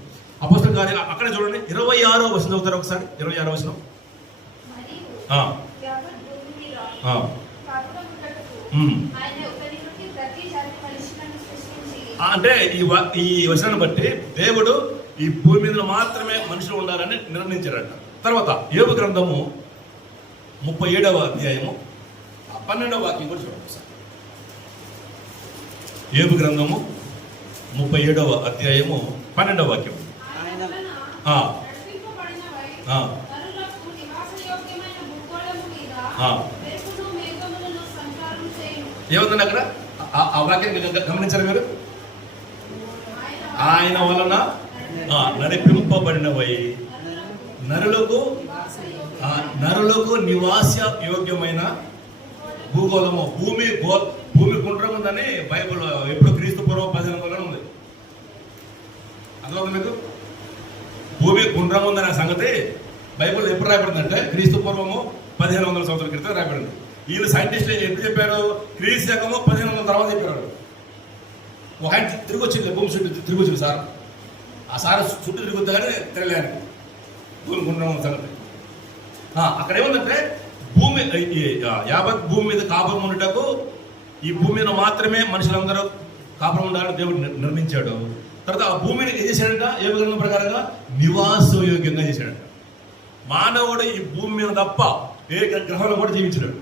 అపోస్తలుల కార్యాలు అక్కడే చూడండి. 26వ వచనం చదువుతారు ఒకసారి. 26వ వచనం. అంటే ఈ వచనాన్ని బట్టి దేవుడు ఈ భూమి మీద మాత్రమే మనుషులు ఉండాలని నిర్ణయించారట. తర్వాత యోబు గ్రంథము 37వ అధ్యాయము 12వ వాక్యం కూడా చూడండి. యోబు గ్రంథము 37వ అధ్యాయము 12వ వాక్యం. ఆయన ఆ, నడిపింపబడినవై ఆ, నరులకు నివాసయోగ్యమైన భూగోళము మీద ఆ. మెరుపును మేఘములను సంచారం చేయును. ఏముందండి అక్కడ? ఆ వాక్యం గమనించారు మీరు? ఆయన వలన నడిపింపబడినవై నరులకు నివాస యోగ్యమైన భూగోళము. భూమి గుండ్రం ఉందని బైబిల్ ఎప్పుడు క్రీస్తు పూర్వం 1500 ఉంది. అర్థమవుతుంది మీకు? భూమి గుండ్రం ఉందనే సంగతి బైబిల్ ఎప్పుడు రాయబడిందంటే క్రీస్తు పూర్వము 1500 సంవత్సరాల క్రితం రాయబడింది. వీళ్ళు సైంటిస్టులు ఎప్పుడు చెప్పారు? క్రీస్తు శకము 1500 తర్వాత చెప్పారు. ఒక ఆయన తిరిగి వచ్చింది, భూమి చుట్టూ తిరిగి వచ్చింది సార్. ఆ సార్ చుట్టూ తిరుగుద్ది కానీ తిరగలేను. భూమి గుండ్రం ఉన్న సంగతి. అక్కడ ఏముందంటే భూమి యావత్ భూమి మీద కాపురం ఉండటకు ఈ భూమి మీద మాత్రమే మనుషులందరూ కాపురం ఉండాలని దేవుడు నిర్మించాడు. తర్వాత ఆ భూమిని ఏం చేశాడంట? ఏ విధంగా ప్రకారంగా నివాసయోగ్యంగా చేశాడంట. మానవుడు ఈ భూమి మీద తప్ప ఏ గ్రహంలో కూడా జీవించాడు.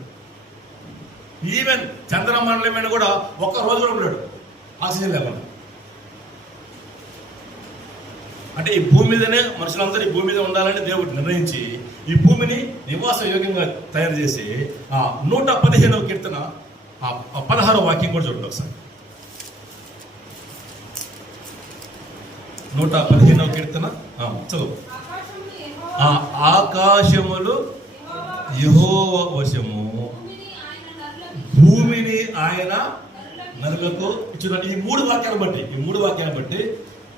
ఈవెన్ చంద్రమండలం మీద కూడా ఒక్క రోజు కూడా ఉన్నాడు ఆక్సిజన్ లేకుండా. అంటే ఈ భూమి మీదనే మనుషులందరూ ఈ భూమి మీద ఉండాలని దేవుడు నిర్ణయించి ఈ భూమిని నివాస యోగ్యంగా తయారు చేసి 115వ కీర్తన 16వ వాక్యం కూడా చూడండి ఒకసారి. 115వ కీర్తన చదువు. ఆకాశములు యెహోవా వశము, భూమిని ఆయన నరులకు ఇచ్చిన. ఈ మూడు వాక్యాలు బట్టి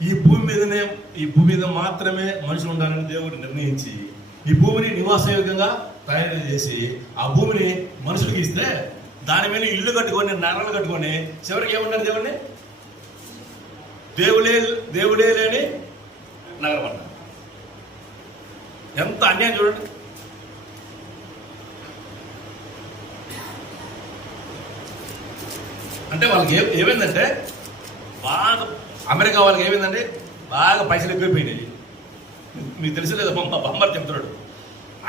ఈ భూమి మీద మాత్రమే మనుషులు ఉండాలని దేవుడు నిర్ణయించి ఈ భూమిని నివాసయోగ్యంగా తయారు చేసి ఆ భూమిని మనుషులకి ఇస్తే దాని మీద ఇల్లు కట్టుకొని నగరాలు కట్టుకొని చివరికి ఏమన్నారు? దేవుడే లేని నగరం అన్నారు. ఎంత అన్యాయం చూడండి. అంటే వాళ్ళకి ఏమైందంటే బాగా అమెరికా వాళ్ళకి ఏమైందంటే బాగా పైసలు ఎక్కువైపోయినాయి. మీకు తెలుసు లేదా? బొమ్మలు చెప్తున్నాడు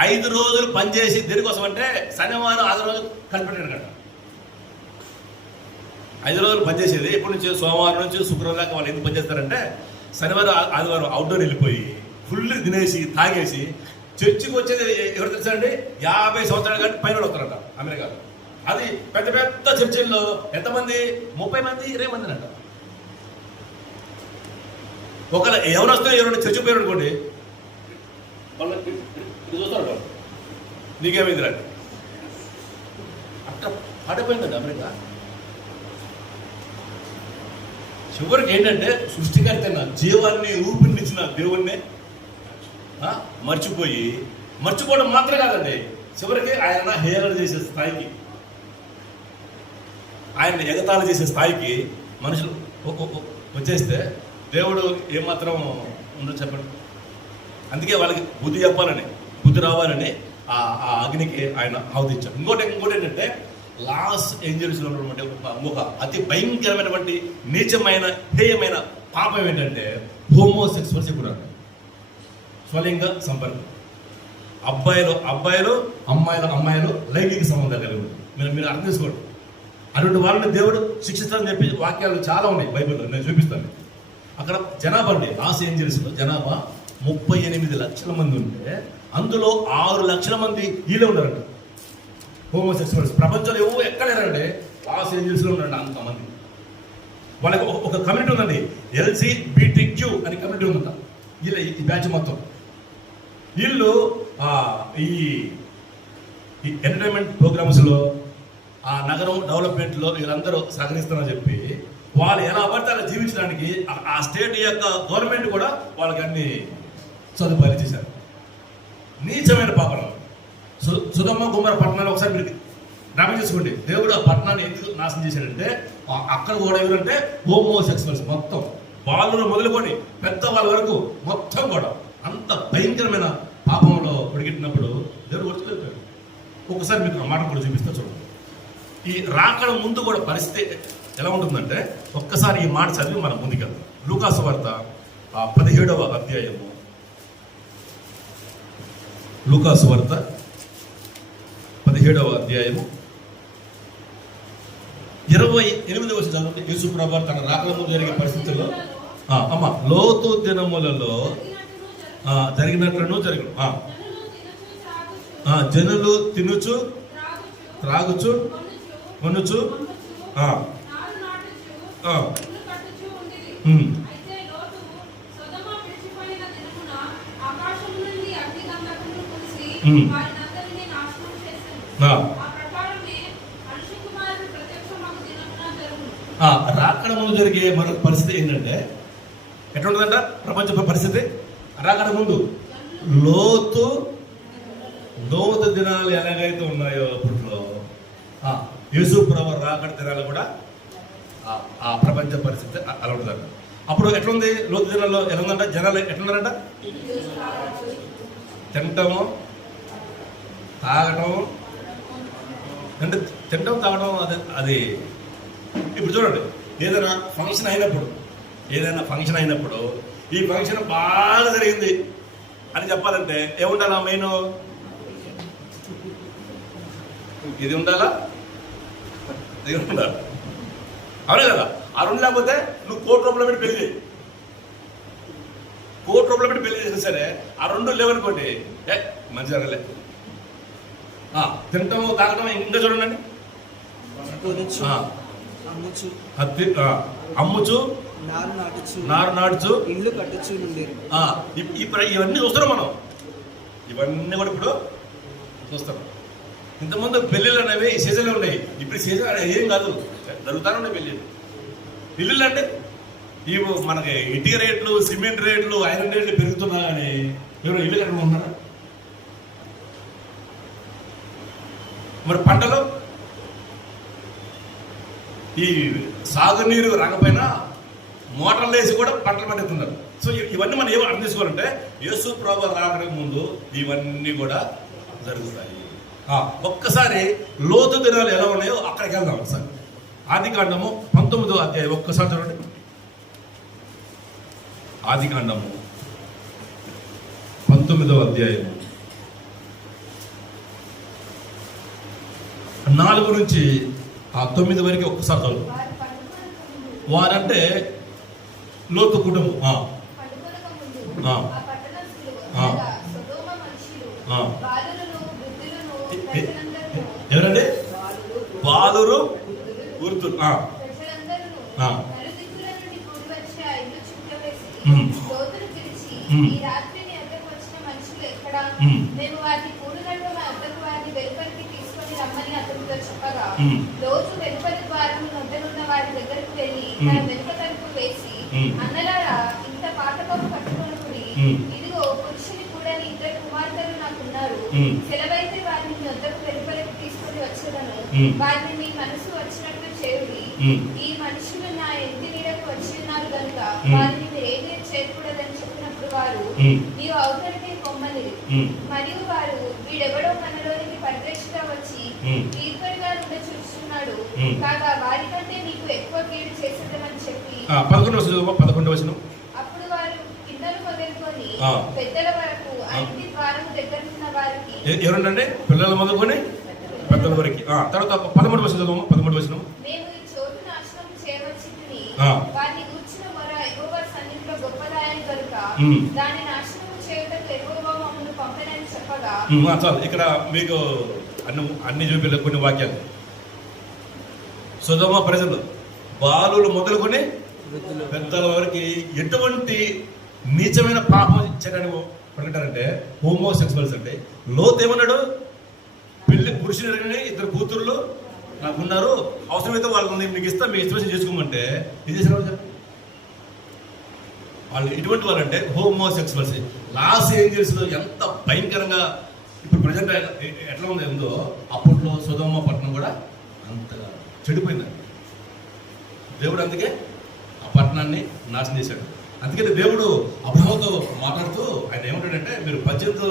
5 రోజులు పనిచేసి దేనికోసం అంటే శనివారం 6 రోజులు కలిపెట్టాడు కదా. 5 రోజులు పనిచేసేది ఎప్పటి నుంచి? సోమవారం నుంచి శుక్రవారం దాకా. వాళ్ళు ఎందుకు పనిచేస్తారంటే శనివారం ఆదివారం అవుట్డోర్ వెళ్ళిపోయి ఫుల్ తినేసి తాగేసి చర్చికి వచ్చేది ఎవరు తెలుసా అండి? 50 సంవత్సరాలు కానీ పైన వస్తారంట అమెరికాలో. అది పెద్ద పెద్ద చర్చిల్లో ఎంతమంది? 30 మంది 20 మంది అంట. ఒకవేళ ఎవరు వస్తే ఎవరైనా చర్చి పోయారు అనుకోండి, వాళ్ళకి చూస్తారు నీకేమైంది రండి అట్లా పడిపోయిందండి అమెరికా. చివరికి ఏంటంటే సృష్టికర్త జీవాన్ని ఊపిరినిచ్చిన దేవుణ్ణి మర్చిపోవడం మాత్రమే కాదండి, చివరికి ఆయన హేళన చేసే స్థాయికి, ఆయన ఎగతాళి చేసే స్థాయికి మనుషులు వచ్చేస్తే దేవుడు ఏమాత్రం ఉందో చెప్పండి. అందుకే వాళ్ళకి బుద్ధి చెప్పాలని, బుద్ధి రావాలని ఆ అగ్నికి ఆయన ఆహ్వానించాడు. ఇంకోటి ఏంటంటే లాస్ ఏంజల్స్లో ఉన్నటువంటి ఒక అతి భయంకరమైనటువంటి నీచమైన హేయమైన పాపం ఏంటంటే హోమోసెక్సువల్స్ కూడా స్వలింగ సంపర్కం. అబ్బాయిలు అమ్మాయిలు లైంగిక సంబంధాలు కలిగి మీరు అర్థం చేసుకోండి. అటువంటి వాళ్ళని దేవుడు శిక్షిస్తారని చెప్పి వాక్యాలు చాలా ఉన్నాయి బైబిల్లో. నేను చూపిస్తాను. అక్కడ జనాభా అండి, లాస్ ఏంజల్స్లో జనాభా 38 లక్షల మంది ఉంటే అందులో 6 లక్షల మంది వీళ్ళే ఉన్నారంట హోమోసెక్సువల్స్. ప్రపంచంలో ఎక్కడ లేరంటే లాస్ ఏంజల్స్లో ఉన్నారంట అంతమంది. వాళ్ళకి ఒక కమ్యూనిటీ ఉందండి, LGBTQ అని కమ్యూనిటీ ఉందంట. వీళ్ళ ఈ బ్యాచ్ మొత్తం వీళ్ళు ఈ ఎంటర్టైన్మెంట్ ప్రోగ్రామ్స్లో ఆ నగరం డెవలప్మెంట్లో వీళ్ళందరూ సహకరిస్తారని చెప్పి వాళ్ళు ఎలా పడితే అలా జీవించడానికి ఆ స్టేట్ యొక్క గవర్నమెంట్ కూడా వాళ్ళకి అన్ని సదుపాయాలు చేశారు. నీచమైన పాపం. సుధమ్మ గుమ్మర పట్టణాలు ఒకసారి మీరు జ్ఞాపకం చేసుకోండి. దేవుడు ఆ పట్టణాన్ని ఎందుకు నాశనం చేశాడంటే అక్కడ కూడా ఎవరంటే హోమోసెక్సువల్స్ మొత్తం బాలులు మొదలుకొని పెద్దవాళ్ళ వరకు మొత్తం కూడా అంత భయంకరమైన పాపంలో ఉడిగిట్టినప్పుడు దేవుడు వచ్చి ఒకసారి మీకు ఆ మాట కూడా చూపిస్తా చూడండి. ఈ రాకడ ముందు కూడా పరిస్థితి ఎలా ఉంటుందంటే ఒక్కసారి ఈ మాట చదివి మనం ముందుకెళ్తాం. లూకాసు వార్త 17వ అధ్యాయము. లూకాసు వార్త 17వ అధ్యాయము 28వ వచనం చదువుతుంది. యేసు ప్రభువు తన రాకడ ముందు జరిగే పరిస్థితుల్లో అమ్మ లోతు దినములలో జరిగినట్లును జరిగిన జనులు తినుచు త్రాగుచు కొనుచు రాకడ ముందు జరిగే మరొక పరిస్థితి ఏంటంటే ఎట్లుంటుందంట ప్రపంచ పరిస్థితి? రాకడ ముందు లోతు దినాలు ఎలాగైతే ఉన్నాయో అప్పట్లో యేసు ప్రభువు రాకడ దినాలు కూడా ఆ ప్రపంచ పరిస్థితి అలా ఉంటుందంట. అప్పుడు ఎట్లుంది? లోతు దినాల్లో ఎలా ఉందంట? జనాలు ఎట్లున్నారంట? తినటము తాగటం, అంటే తినటం తాగడం అది ఇప్పుడు చూడండి, ఏదైనా ఫంక్షన్ అయినప్పుడు ఈ ఫంక్షన్ బాగా జరిగింది అని చెప్పాలంటే ఏముండాలా? మెయిన్ ఇది ఉండాలా, ఇది ఉండాలి, అవునే కదా? ఆ రెండు లేకపోతే నువ్వు ₹1,00,00,000 పెట్టి పెళ్లి చేసినా సరే ఆ రెండు లేవనుకోండి మంచి జరగలే. తినటం తాగటం ఇంకా చూడండి, అమ్ముచు నారు నాటుచు ఇల్లు కట్టుచు ఇవన్నీ చూస్తున్నాం మనం. ఇవన్నీ కూడా ఇప్పుడు చూస్తాం. ఇంతకుముందు పెళ్ళిళ్ళు అనేవి ఈ సీజన్లో ఉన్నాయి. ఇప్పుడు సీజన్ ఏం కాదు, జరుగుతానే ఉన్నాయి పెళ్ళిళ్ళు. ఇల్లు అంటే ఇవి మనకి ఇటుక రేట్లు, సిమెంట్ రేట్లు, ఐరన్ రేట్లు పెరుగుతున్నా కానీ ఎవరు ఇల్లు కట్టుకుంటున్నారా? మరి పంటలు ఈ సాగునీరు రాకపోయినా మోటార్లు వేసి కూడా పంటలు పండిస్తున్నారు. సో ఇవన్నీ మనం ఏమో అర్థం చేసుకోవాలంటే యేసు ప్రభువు రాకడ ముందు ఇవన్నీ కూడా జరుగుతాయి. ఒక్కసారి లోతు దినాలు ఎలా ఉన్నాయో అక్కడికి వెళ్దాం. ఒకసారి ఆదికాండము 19వ అధ్యాయం ఒక్కసారి చూడండి. ఆదికాండము 19వ అధ్యాయము 4 నుంచి 9 వరకు ఒక్కసారి చదువు. వారంటే లోతు కుటుంబం. ఎవరండి? బాలురు వృద్ధులు. రోజు వెలుపలి ద్వారం వద్దనున్న వారి దగ్గరకు వెళ్ళి తన వెనుక తలుపు వేసి, అన్నలారా ఇంత పాతకోపు పట్టుకొనుకుని, ఇదిగో పురుషుని కూడా 2 కుమార్తెలు నాకున్నారు. సెలవైతే వారిని మీ వద్దకు వెలుపలికి తీసుకొని వచ్చేదను. వారిని మీ మనసు వచ్చినట్లు చేయుడి. ఈ మనుషులు నా ఇంటి నీడకు వచ్చి ఉన్నారు కనుక వారిని మీరు ఏది చేయకూడదని చెప్పినప్పుడు వారు నీవు అవతలికి కొమ్మని. మరియు వారు వీడెవడో మనలోనికి పరదేశిగా వచ్చి కీర్తనగా ఉండ చూస్తున్నాడు కాగా వారికంటే నీకు ఎక్కువ కీడు చేసేదమని చెప్పి 11వ వచనం. అప్పుడు వారు కిందలు మొదలుకొని పెద్దల వరకు ఆ ఇంటి ద్వారం దగ్గర ఉన్న వారికి ఎవరంటే పిల్లలు మొదలుకొని పెద్దల వరకు. తర్వాత 13వ వచనం. మేము ఈ చోటు నాశనం చేయవచ్చుని వారిని కూర్చున్న మొర యెహోవా సన్నిధిలో గొప్పదాయని కనుక దాని నాశనం చేయటకు యెహోవా మమ్మల్ని పంపెనని చెప్పగా. చాలు, ఇక్కడ మీకు అన్ని చూపిల్ల కొన్ని వాక్యాలు. సొదొమ ప్రజలు బాలులు మొదలుకొని పెద్దల వరకు ఎటువంటి నీచమైన పాపం చేయడానికి ప్రకటనంటే హోమోసెక్సువల్స్ అంటే. లోతు ఏమన్నాడు? పెళ్లి పురుషుని 2 కూతుర్లు నాకున్నారు, అవసరమైతే వాళ్ళని మీకు ఇస్తా, మీకు ఇష్టం చేసుకోమంటే ఏం చేసిన వాళ్ళు ఇటువంటి వాళ్ళంటే హోమోసెక్సువల్స్. లాస్ ఏంజల్స్లో ఎంత భయంకరంగా ఇప్పుడు ప్రజెంట్ ఎట్లా ఉందో అప్పట్లో సొదొమ పట్టణం కూడా అంతగా చెడిపోయిందండి. దేవుడు అందుకే ఆ పట్టణాన్ని నాశనం చేశాడు. అందుకని దేవుడు అబ్రహాముతో మాట్లాడుతూ ఆయన ఏమంటాడంటే, మీరు 18వ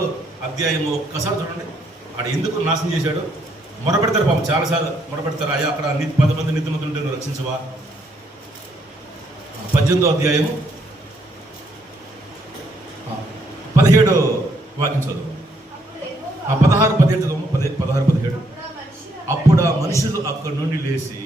అధ్యాయము ఒక్కసారి చూడండి. ఆడ ఎందుకు నాశనం చేశాడు మొరపెడతారు. పాపం చాలాసార్లు మొరపెడతారు, అయ్యా అక్కడ 10 మంది నీతిమంతులు ఉంటే నువ్వు రక్షించవా. 18వ అధ్యాయము 17 వాక్యం చదువు. 16-17 చదువు. 16-17. అప్పుడు ఆ మనుషులు అక్కడి నుండి లేచి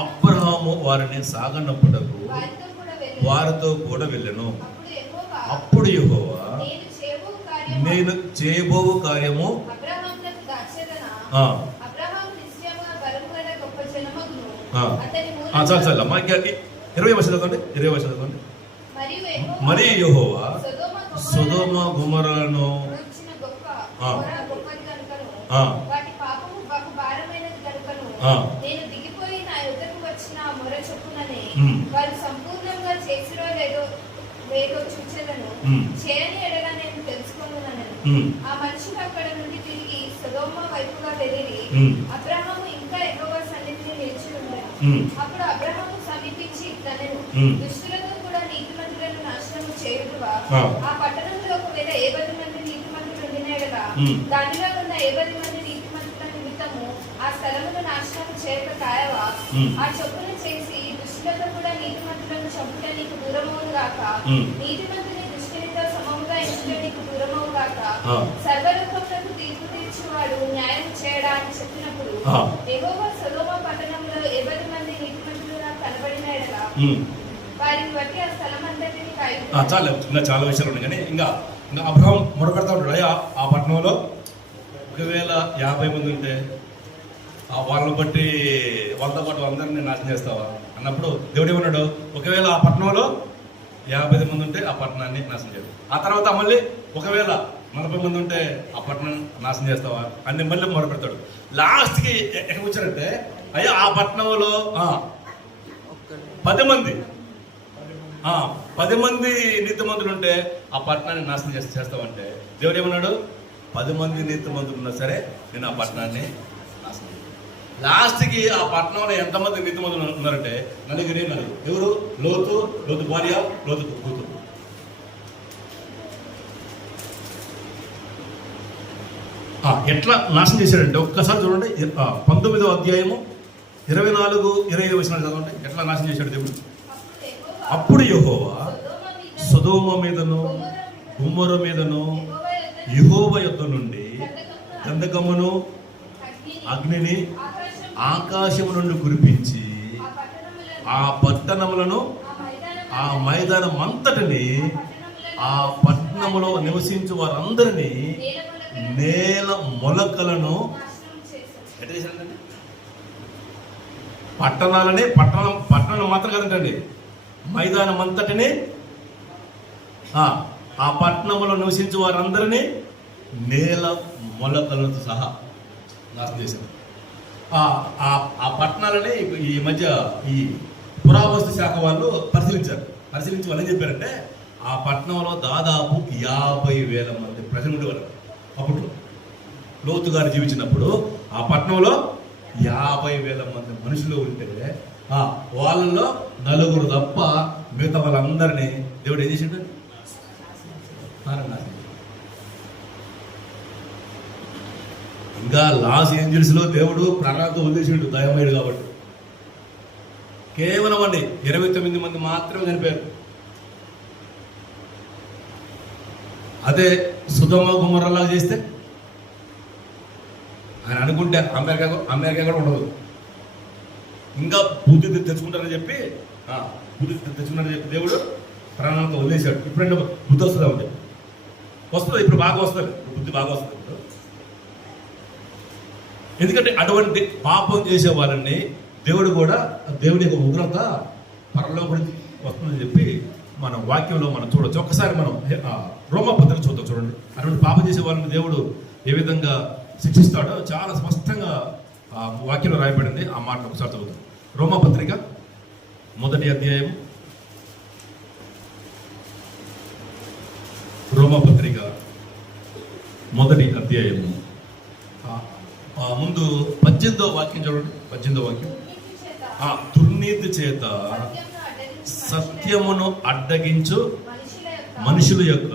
అబ్రహాము వారిని సాగనంపుటకు వారితో కూడా వెళ్ళెను. వారితో కూడా వెళ్ళెను. అప్పుడు యెహోవా, అప్పుడు యెహోవా నేను చేయబోవు కార్యము నేను చేయబోవు కార్యము అబ్రహామునకు దాచెదనా? ఆ, అబ్రహాము నిశ్చయముగా బలము గల గొప్ప జనమగును. ఆ. అతని చాలు మూలంగా చాలు అమ్మాయికి 20 వర్షాలు చదవండి, 20 వర్షాలు చదవండి. మరియు యెహోవా సొదొమ సొదొమ గుమొర్రాలను గూర్చిన గొప్ప ఆ. మొర గొప్పది గనుకను, ఆ. వాటి పాపము బహు భారమైనది గనుకను, ఆ. నేను దిగిపోయి నా యొద్దకు వచ్చిన ఆ మొర చొప్పుననే ఉమ్. వారు సంపూర్ణంగా చేసిరో లేదో చూచెదను. ఉమ్. చేయని ఎడల నేను తెలుసుకొనుననెను. ఉమ్. ఆ మనుషులు అక్కడ నుండి తిరిగి సొదొమ వైపుగా వెళ్ళిరి. ఉమ్. అబ్రహాము ఇంకా యెహోవా సన్నిధిని నిలిచి ఉండెను. ఉమ్. అప్పుడు అబ్రహాము సమీపించి ఇట్లనెను, ఉమ్. దుష్టులతో కూడా నీతిమంతులను నాశనము చేయుదువా? ఆ. ఆ పట్టణంలో ఒకవేళ 70 మంది నీతిమంతులు ఉండిన ఎడల ఉమ్. దానిలో ఉన్న 70 మంది నీతిమంతుల నిమిత్తము ఆ స్థలమును నాశనము చేయక కాయవా? ఉమ్. ఆ చొప్పున చేసి దుష్టులతో కూడా నీతిమంతులను చంపుట నీకు దూరమవును గాక. ఉమ్. నీతిమంతుని దుష్టునితో సమముగా ఎంచుట నీకు దూరమవు గాక. ఆ. సర్వలోకములకు తీర్పు తీర్చువాడు న్యాయం చేయడా అని చెప్పినప్పుడు ఆ. యెహోవా సొదొమ పట్టణంలో 70 మంది నీతిమంతులు నాకు కనబడిన ఎడల ఉమ్. వారిని బట్టి ఆ స్థలమంతటిని చాలు, ఇంకా చాలా విషయాలు ఉన్నాయి కానీ ఇంకా అబ్రహాం మొరపెడతా ఉంటాడు. అయ్యా ఆ పట్టణంలో 1050 మంది ఉంటే వాళ్ళని బట్టి వాళ్ళతో పాటు అందరినీ నాశనం చేస్తావా అన్నప్పుడు దేవుడు ఏమన్నాడు, ఒకవేళ ఆ పట్టణంలో 50 మంది ఉంటే ఆ పట్టణాన్ని నాశనం చేయదు. ఆ తర్వాత మళ్ళీ ఒకవేళ 40 మంది ఉంటే ఆ పట్టణం నాశనం చేస్తావా అన్ని మళ్ళీ మొరపెడతాడు. లాస్ట్కి ఎక్కడ వచ్చారంటే అయ్యా ఆ పట్టణంలో 10 మంది 10 మంది నీతిమంతులు ఉంటే ఆ పట్టణాన్ని నాశనం చేస్తావంటే దేవుడు ఏమన్నాడు, 10 మంది నీతిమంతులు ఉన్నా సరే నేను ఆ పట్టణాన్ని నాశనం చేస్తాను. లాస్ట్కి ఆ పట్టణంలో ఎంతమంది నీతిమంతులు ఉన్నారంటే నలుగురు. ఎవరు? లోతు భార్య, లోతు కూతురు. ఎట్లా నాశనం చేశాడంటే ఒక్కసారి చూడండి, 19వ అధ్యాయము 24-25 వచనాలు చదవండి. ఎట్లా నాశనం చేశాడు దేవుడు. అప్పుడు యెహోవా సొదొమ మీదను గుమొర్ర మీదను యెహోవా యొద్ద నుండి గంధకమును అగ్నిని ఆకాశము నుండి కురిపించి ఆ పట్టణములను ఆ మైదానం అంతటిని ఆ పట్టణములో నివసించు వారందరినీ నేల మొలకలను ఎట్లా చేశారండి? పట్టణం మాత్రం కదండి, మైదానం అంతటిని ఆ పట్టణంలో నివసించే వారందరినీ నేల మొలకలతో సహా నాశనం చేశారు. ఆ పట్టణాలని ఈ మధ్య ఈ పురావస్తు శాఖ వాళ్ళు పరిశీలించి వాళ్ళు ఏం చెప్పారంటే ఆ పట్టణంలో దాదాపు 50,000 మంది ప్రజలు ఉండేవారు. అప్పుడు లోతు గారు జీవించినప్పుడు ఆ పట్టణంలో 50,000 మంది మనుషులు ఉంటే వాళ్ళలో 4 తప్ప మిగతా వాళ్ళందరినీ దేవుడు ఏం చేసిండు? ఇంకా లాస్ ఏంజల్స్ లో దేవుడు ప్రాణాలతో వదిలేసిండు దయమయ్యాడు కాబట్టి. కేవలం 29 మంది మాత్రమే చనిపోయారు. అదే సొదొమ గుమొర్రాలా చేస్తే ఆయన అనుకుంటే అమెరికా కూడా ఉండదు. ఇంకా బుద్ధి తెచ్చుకుంటారని చెప్పి దేవుడు ప్రాణాలతో వదిలేశాడు. ఇప్పుడంటే బుద్ధి వస్తుంది ఇప్పుడు బాగా వస్తుంది, బుద్ధి బాగా వస్తుంది ఇప్పుడు. ఎందుకంటే అటువంటి పాపం చేసే వాళ్ళని దేవుడి యొక్క ఉగ్రత పరలోకం వస్తుందని చెప్పి మనం వాక్యంలో మనం చూడొచ్చు. ఒక్కసారి మనం రోమాపత్రిక చూద్దాం. చూడండి, అటువంటి పాపం చేసే వాళ్ళని దేవుడు ఏ విధంగా శిక్షిస్తాడో చాలా స్పష్టంగా వాక్యంలో రాయబడింది. ఆ మాటలు ఒకసారి చదువుతాం. రోమాపత్రిక 1వ అధ్యాయం, రోమాపత్రిక 1వ అధ్యాయము ముందు 18వ వాక్యం చూడండి. 18వ వాక్యం, దుర్నీతి చేత సత్యమును అడ్డగించు మనుషుల యొక్క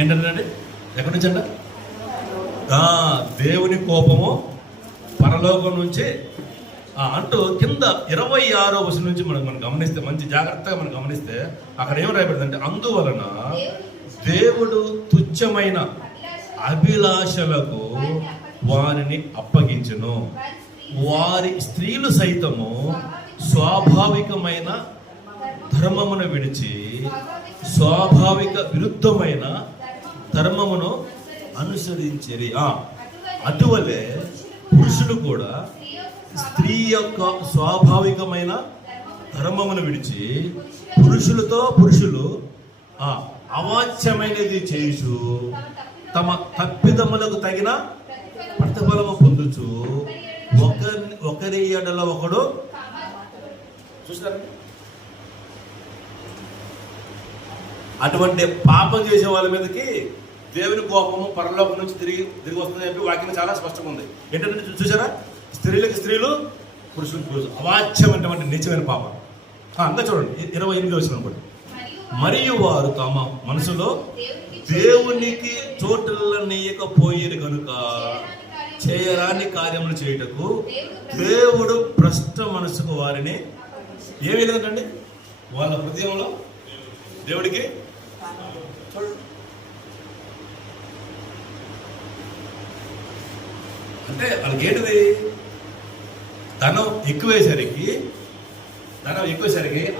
ఏంటంటే ఎక్కడి నుంచి అంట? దేవుని కోపము పరలోకం నుంచి అంటూ కింద 26వ వచనం నుంచి మనం గమనిస్తే, మంచి జాగ్రత్తగా మనం గమనిస్తే అక్కడ ఏం రాయబడింది అంటే, అందువలన దేవుడు తుచ్చమైన అభిలాషలకు వారిని అప్పగించును. వారి స్త్రీలు సైతము స్వాభావికమైన ధర్మమును విడిచి స్వాభావిక విరుద్ధమైన ధర్మమును అనుసరించేది. అటువలే పురుషులు కూడా స్త్రీ యొక్క స్వాభావికమైన ధర్మమును విడిచి పురుషులు అవాచ్యమైనది చేయుచు తమ తప్పిదములకు తగిన ప్రతిఫలము పొందుచు ఒకరి ఎడల ఒకడు చూసారు. అటువంటి పాపం చేసే వాళ్ళ మీదకి దేవుని కోపము పరలోకం నుంచి తిరిగి వస్తుందని చెప్పి వాక్యం చాలా స్పష్టంగా ఉంది. ఏంటంటే చూసారా, స్త్రీలకు స్త్రీలు, పురుషులకు పురుషులు అవాచ్యమైనటువంటి నీచమైన పాపం. ఇంకా చూడండి 28వ వచనం కూడా. మరియు వారు తమ మనసులో దేవునికి చోటులనీయకపోయేది కనుక చేయరాని కార్యములు చేయుటకు దేవుడు భ్రష్ట మనసుకు వారిని ఏమీ లేదండి వాళ్ళ హృదయంలో దేవుడికి అంటే వాళ్ళకి ఏంటిది, ధనం ఎక్కువేసరికి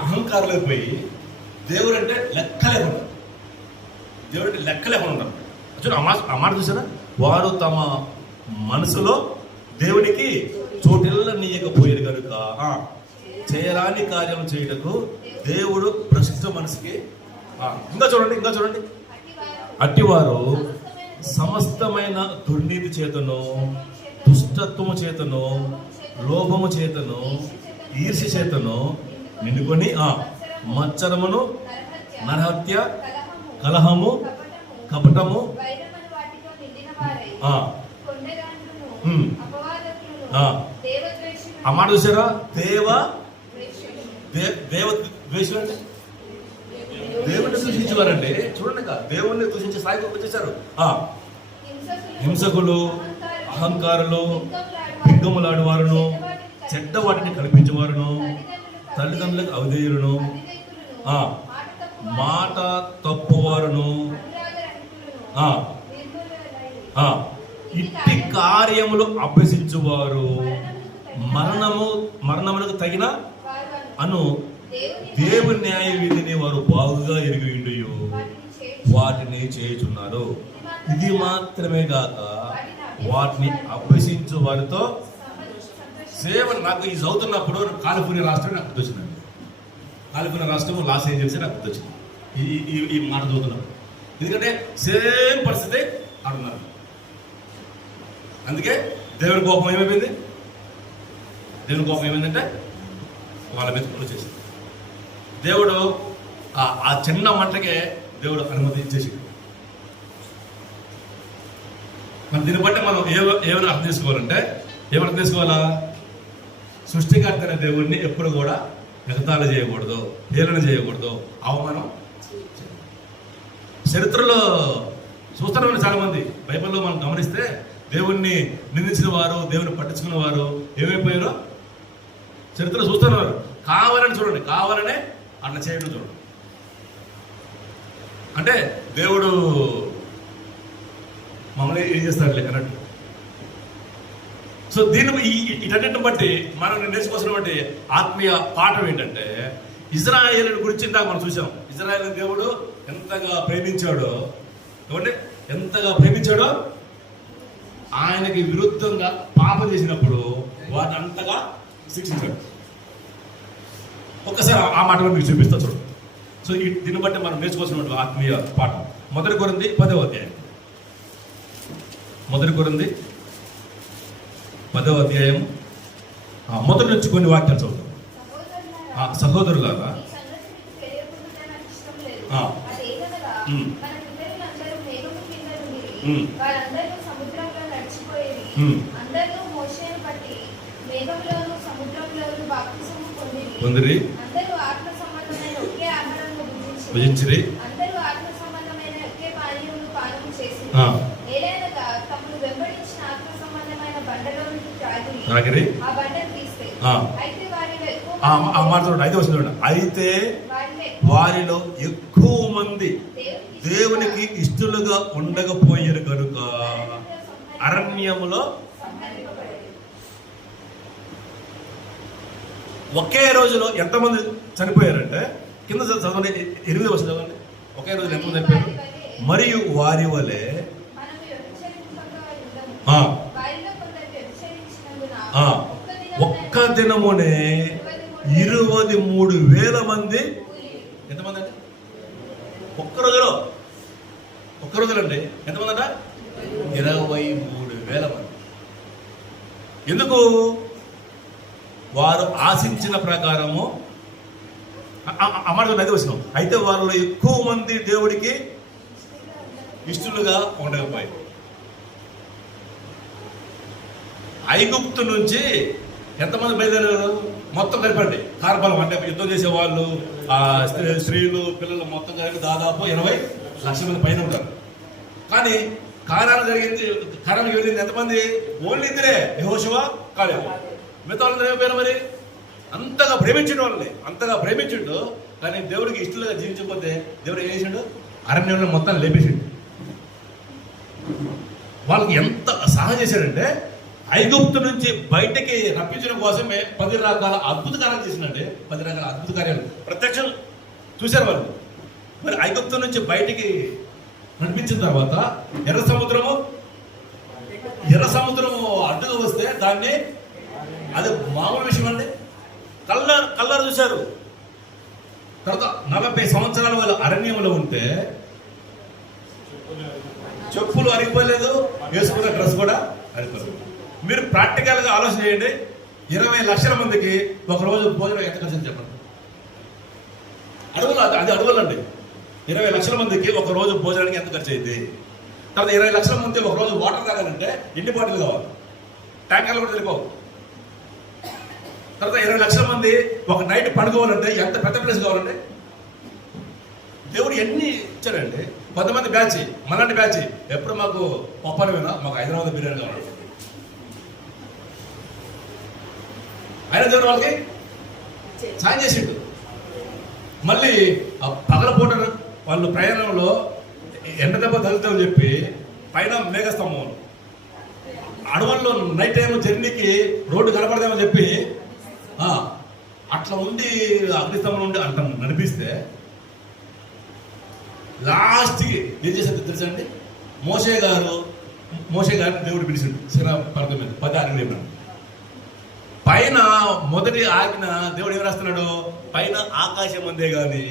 అహంకారం అయిపోయి దేవుడు అంటే లెక్క లేకుండా ఉంటారు. చూడండి ఆ మాట చూసారా, వారు తమ మనసులో దేవునికి చోటిల్లనీయకపోయేది కనుక చేయరాని కార్యం చేయుటకు దేవుడు భ్రష్ట మనసుకి ఇంకా చూడండి అట్టివారు సమస్తమైన దుర్నీతి చేతను, దుష్టత్వము చేతను, లోభము చేతను, ఈర్ష్య చేతను నిండుకొని మత్సరమును, నరహత్య, కలహము, కపటము ఆ మాట చూసారా, దేవద్వేషం అంటే దేవుణ్ణి దూషించేవారండి. చూడండి, దేవుణ్ణి దూషించే స్థాయికి వచ్చేసారు. హింసకులు, అహంకారులు, బిగ్గములాడు వారును, చెడ్డ వాటిని కల్పించేవారును, తల్లిదండ్రులకు అవిధేయులను, మాట తప్పువారును, ఇట్టి కార్యములు అభ్యసించువారు మరణములకు తగిన అను దేవుని న్యాయ విధిని వారు బాగుగా ఎరిగి వాటిని చేయుచున్నారు. ఇది మాత్రమే కాక వాటిని అభ్యసించు వారితో సేవ. నాకు ఈ చదువుతున్నప్పుడు కాలిఫోర్నియా రాష్ట్రం నాకు గుర్తొచ్చిందండి. కాలిఫోర్నియా రాష్ట్రం లాస్ ఏంజల్స్ నాకు గుర్తొచ్చింది ఈ మాట చదువుతున్నాను. ఎందుకంటే సేమ్ పరిస్థితి అడుగున్నారు. అందుకే దేవుని కోపం ఏమైపోయింది, దేవుని కోపం ఏమైందంటే వాళ్ళ మీద చేసింది. దేవుడు ఆ చిన్న మంటకే దేవుడు అనుమతి ఇచ్చేసి. మరి దీన్ని బట్టి మనం ఏమైనా అర్థం చేసుకోవాలంటే ఏమర్థం చేసుకోవాలా, సృష్టికర్త అనే దేవుడిని ఎప్పుడు కూడా ఎగతాళి చేయకూడదు, హేళన చేయకూడదు, అవమానం. చరిత్రలో చూస్తున్నాం చాలా మంది, బైబిల్లో మనం గమనిస్తే దేవుణ్ణి నిందించిన వారు, దేవుని పట్టించుకున్న వారు ఏమైపోయారో చరిత్రలో చూస్తున్నారు. కావాలని చూడండి, కావాలనే అట్లా చేయడం చూడండి. అంటే దేవుడు మమ్మల్ని ఏం చేస్తాడులే అన్నట్టు. సో దీన్ని ఇటన్నిటిని బట్టి మనం నేర్చుకోవాల్సినటువంటి ఆత్మీయ పాఠం ఏంటంటే, ఇజ్రాయేలు గురించి ఇందాక మనం చూసాం. ఇజ్రాయేల్ దేవుడు ఎంతగా ప్రేమించాడో, ఏమంటే ఎంతగా ప్రేమించాడో, ఆయనకి విరుద్ధంగా పాపం చేసినప్పుడు వాటిని అంతగా శిక్షించాడు. ఒక్కసారి ఆ మాటలో మీకు చూపిస్తా చూడండి. సో దీన్ని బట్టి మనం నేర్చుకోవాల్సినటువంటి ఆత్మీయ పాఠం. 1 కొరింథీ 10వ అధ్యాయం. 1 కొరింథీ 10వ అధ్యాయం మొదటి నుంచి కొన్ని వాక్యాలు చదువుతాం. సహోదరులారా, పొందిరి, భుజించిరి, తాగిరి. ఆ మాట చూడండి, అయితే వస్తుంది చూడండి. అయితే వారిలో ఎక్కువ మంది దేవునికి ఇష్టలుగా ఉండకపోయారు కనుక అరణ్యములో ఒకే రోజులో ఎంతమంది చనిపోయారంటే కింద చదవండి 8వ వచనం చదవండి. ఒకే రోజులో ఎంతమంది చనిపోయారు? మరియు వారి వలె ఒక్క దినమునే 23,000 మంది. ఎంతమంది అండి ఒక్క రోజులో అండి? ఎంతమంది అంట? 23,000 మంది. ఎందుకు? వారు ఆశించిన ప్రకారము అమరు నది వచ్చినాం. అయితే వారిలో ఎక్కువ మంది దేవుడికి ఇష్టలుగా ఉండకపోయారు. ఐగుప్తు నుంచి ఎంతమంది బయలుదేరారు? మొత్తం కలిపండి. కార్బలం అంటే యుద్ధం చేసే వాళ్ళు, స్త్రీలు, పిల్లలు మొత్తం కలిపి దాదాపు 20 లక్షల మంది పైన ఉంటారు. కానీ కారణాలు జరిగింది, కారణానికి వెళ్ళింది ఎంతమంది? ఓన్లీ ఇద్దరే, యెహోషువ, కాలేబు. మిగతా వాళ్ళందరూ ఏమైపోయారు? మరి అంతగా ప్రేమించడం వాళ్ళని, అంతగా ప్రేమించిండు. కానీ దేవుడికి ఇష్టలుగా జీవించకపోతే దేవుడు ఏం చేసిండు? అరణ్యంలో మొత్తం లేపేసిండు. వాళ్ళకి ఎంత సహాయం చేశాడంటే ఐగుప్తు నుంచి బయటకి రప్పించడం కోసమే 10 రకాల అద్భుత కార్యాలు చేసినండి. 10 రకాల అద్భుత కార్యాలు ప్రత్యక్షం చూశారు వాళ్ళు. మరి ఐగుప్తు నుంచి బయటికి నడిపించిన తర్వాత ఎర్ర సముద్రము అడ్డుగా వస్తే దాన్ని, అది మామూలు విషయం అండి, కళ్ళారు చూశారు. తర్వాత 40 సంవత్సరాల వాళ్ళ అరణ్యంలో ఉంటే చెప్పులు అరిగిపోలేదు, వేసుకున్న డ్రెస్ కూడా అరిగిపోలేదు. మీరు ప్రాక్టికల్ గా ఆలోచన చేయండి. 20 లక్షల మందికి ఒక రోజు భోజనం ఎంత ఖర్చు చెప్పండి? అది అడవులండి. 20 లక్షల మందికి ఒక రోజు భోజనానికి ఎంత ఖర్చు అయింది? తర్వాత 20 లక్షల మంది ఒక రోజు వాటర్ తాగాలంటే ఎన్ని బాటిల్ కావాలి? ట్యాంకర్లు కూడా తెలిపోవు. తర్వాత 20 లక్షల మంది ఒక నైట్ పడుకోవాలంటే ఎంత పెద్ద ప్లేస్ కావాలండి? దేవుడు ఎన్ని ఇచ్చాడండి. కొంతమంది బ్యాచ్, మలాంటి బ్యాచ్ ఎప్పుడు మాకు పప్పనమేనా, మాకు హైదరాబాద్ బిర్యానీ కావాలి. ఆయన దేవుడు వాళ్ళకి సాయం చేసిండు. మళ్ళీ పగలపూట వాళ్ళు ప్రయాణంలో ఎండ దెబ్బ తగులుతామని చెప్పి పైన మేఘస్తంభం, అడవుల్లో నైట్ టైం జర్నీకి రోడ్డు కనపడదామని చెప్పి అట్లా ఉండి అగ్నిస్తంభం నుండి అంట నడిపిస్తే లాస్ట్కి ఏం చేశారు తెలుసండి? మోషే గారిని దేవుడు పిలిచిండు శిలా పర్వతం మీద 10 ఆజ్ఞలు. పైన మొదటి ఆజ్ఞ దేవుడు ఏం రాస్తున్నాడు? పైన ఆకాశం అందే గాని,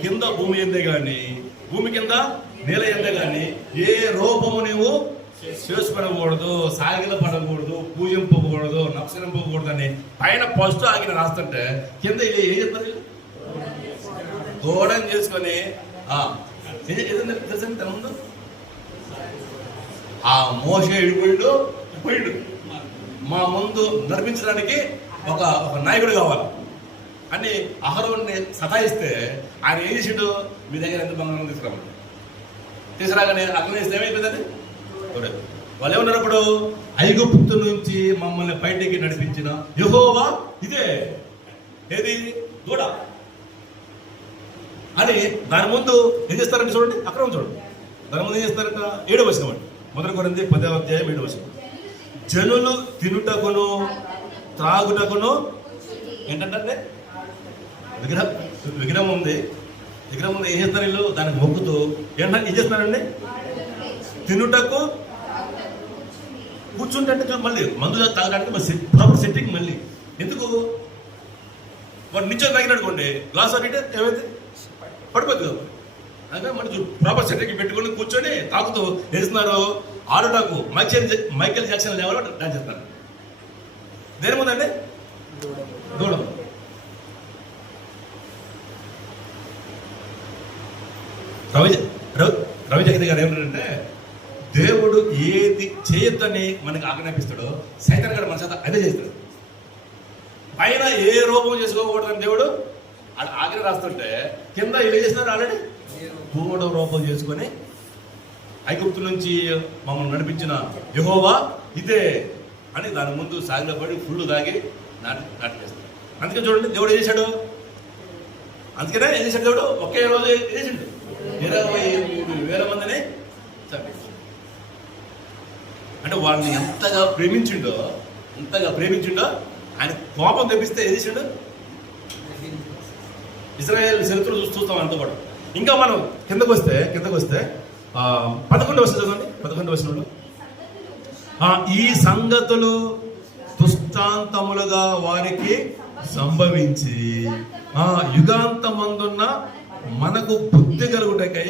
కింద భూమి ఎందే గాని, భూమి కింద నేల ఎందే గాని ఏ రూపము నీవు చేసుకునకూడదు, సాగిల పడకూడదు, పూజింపకూడదు, నక్షరింపకూడదు అని పైన ఫస్ట్ ఆగిన రాస్తుంటే కింద ఏం చెప్తారు? దూడం చేసుకొని తెలుసండి తన ముందు ఆ మోషే పోయిండు. మా ముందు నడిపించడానికి ఒక నాయకుడు కావాలి అని అహరోన్ని సతాయిస్తే ఆయన ఏం చేసిండు? మీ దగ్గర ఎంత బంగారం తీసుకురామండి. తీసుకురాగానే అగ్ని ఇస్తే ఏమైపోయిందండి? వాళ్ళు ఏమన్నారు అప్పుడు? ఐగుప్తు నుంచి మమ్మల్ని బయటికి నడిపించిన యెహోవా ఇదే. ఏది? దూడ అని. దాని ముందు ఏం చేస్తారంటే చూడండి, అక్కడ చూడండి. దాని ముందు ఏం చేస్తారంట? 7వ వచనం అండి. 1 కొరింథీ 10వ అధ్యాయం 7వ వచనం. జనులు తినుటకును త్రాగుటకును ఏంటంటే విగ్రహం ఉంది. ఏం చేస్తారు వీళ్ళు? దానికి మొక్కుతూ ఏం చేస్తున్నారండి? తినుటకు కూర్చుంటే మళ్ళీ మందు తాగడానికి ప్రాపర్ సెట్టింగ్. మళ్ళీ ఎందుకు? వాడు నిత్యం తాగినట్టుకోండి గ్లాస్ అంటే ఏమైతే పడిపోతుంది కదా. అంటే మనకి ప్రాపర్ సెట్టింగ్ పెట్టుకొని కూర్చొని తాగుతూ వేస్తున్నారు. ఆడుటకు మైకేల్ జాక్సన్ లెవెల్లో డాన్స్ చేస్తున్నారు. దేని ముందండి? దూడం. రవి జగతి గారు ఏమంటారంటే, దేవుడు ఏది చేయొద్దని మనకి ఆజ్ఞాపిస్తాడో సైతాన్ గారు మన చేత అదే చేస్తాడు. పైన ఏ రూపం చేసుకోకూడదని దేవుడు ఆజ్ఞ రాస్తుంటే కింద ఏం చేస్తున్నారు? ఆల్రెడీ దూడ రూపం చేసుకొని ఐగుప్తు నుంచి మమ్మల్ని నడిపించిన యెహోవా ఇదే అని దాని ముందు సాగిలపడి ఫుల్ తాగి నాటి చేస్తాడు. అందుకే చూడండి దేవుడు ఏం చేశాడు? అందుకనే ఏం చేశాడు దేవుడు? ఒకే రోజు చేసిండు 23,000 మందిని చంపేసి. అంటే వాళ్ళని ఎంతగా ప్రేమించిండో ఆయన కోపం తెప్పిస్తే ఏం చేసిండు? ఇజ్రాయేల్ చరిత్ర చూస్తాం అంతా కూడా. ఇంకా మనం కిందకు వస్తే 11వ వచనం చదవండి. 11వ వచనంలో ఈ సంగతులు దృష్టాంతములుగా వారికి సంభవించి యుగాంతమందున్న మనకు బుద్ధి కలుగుటకై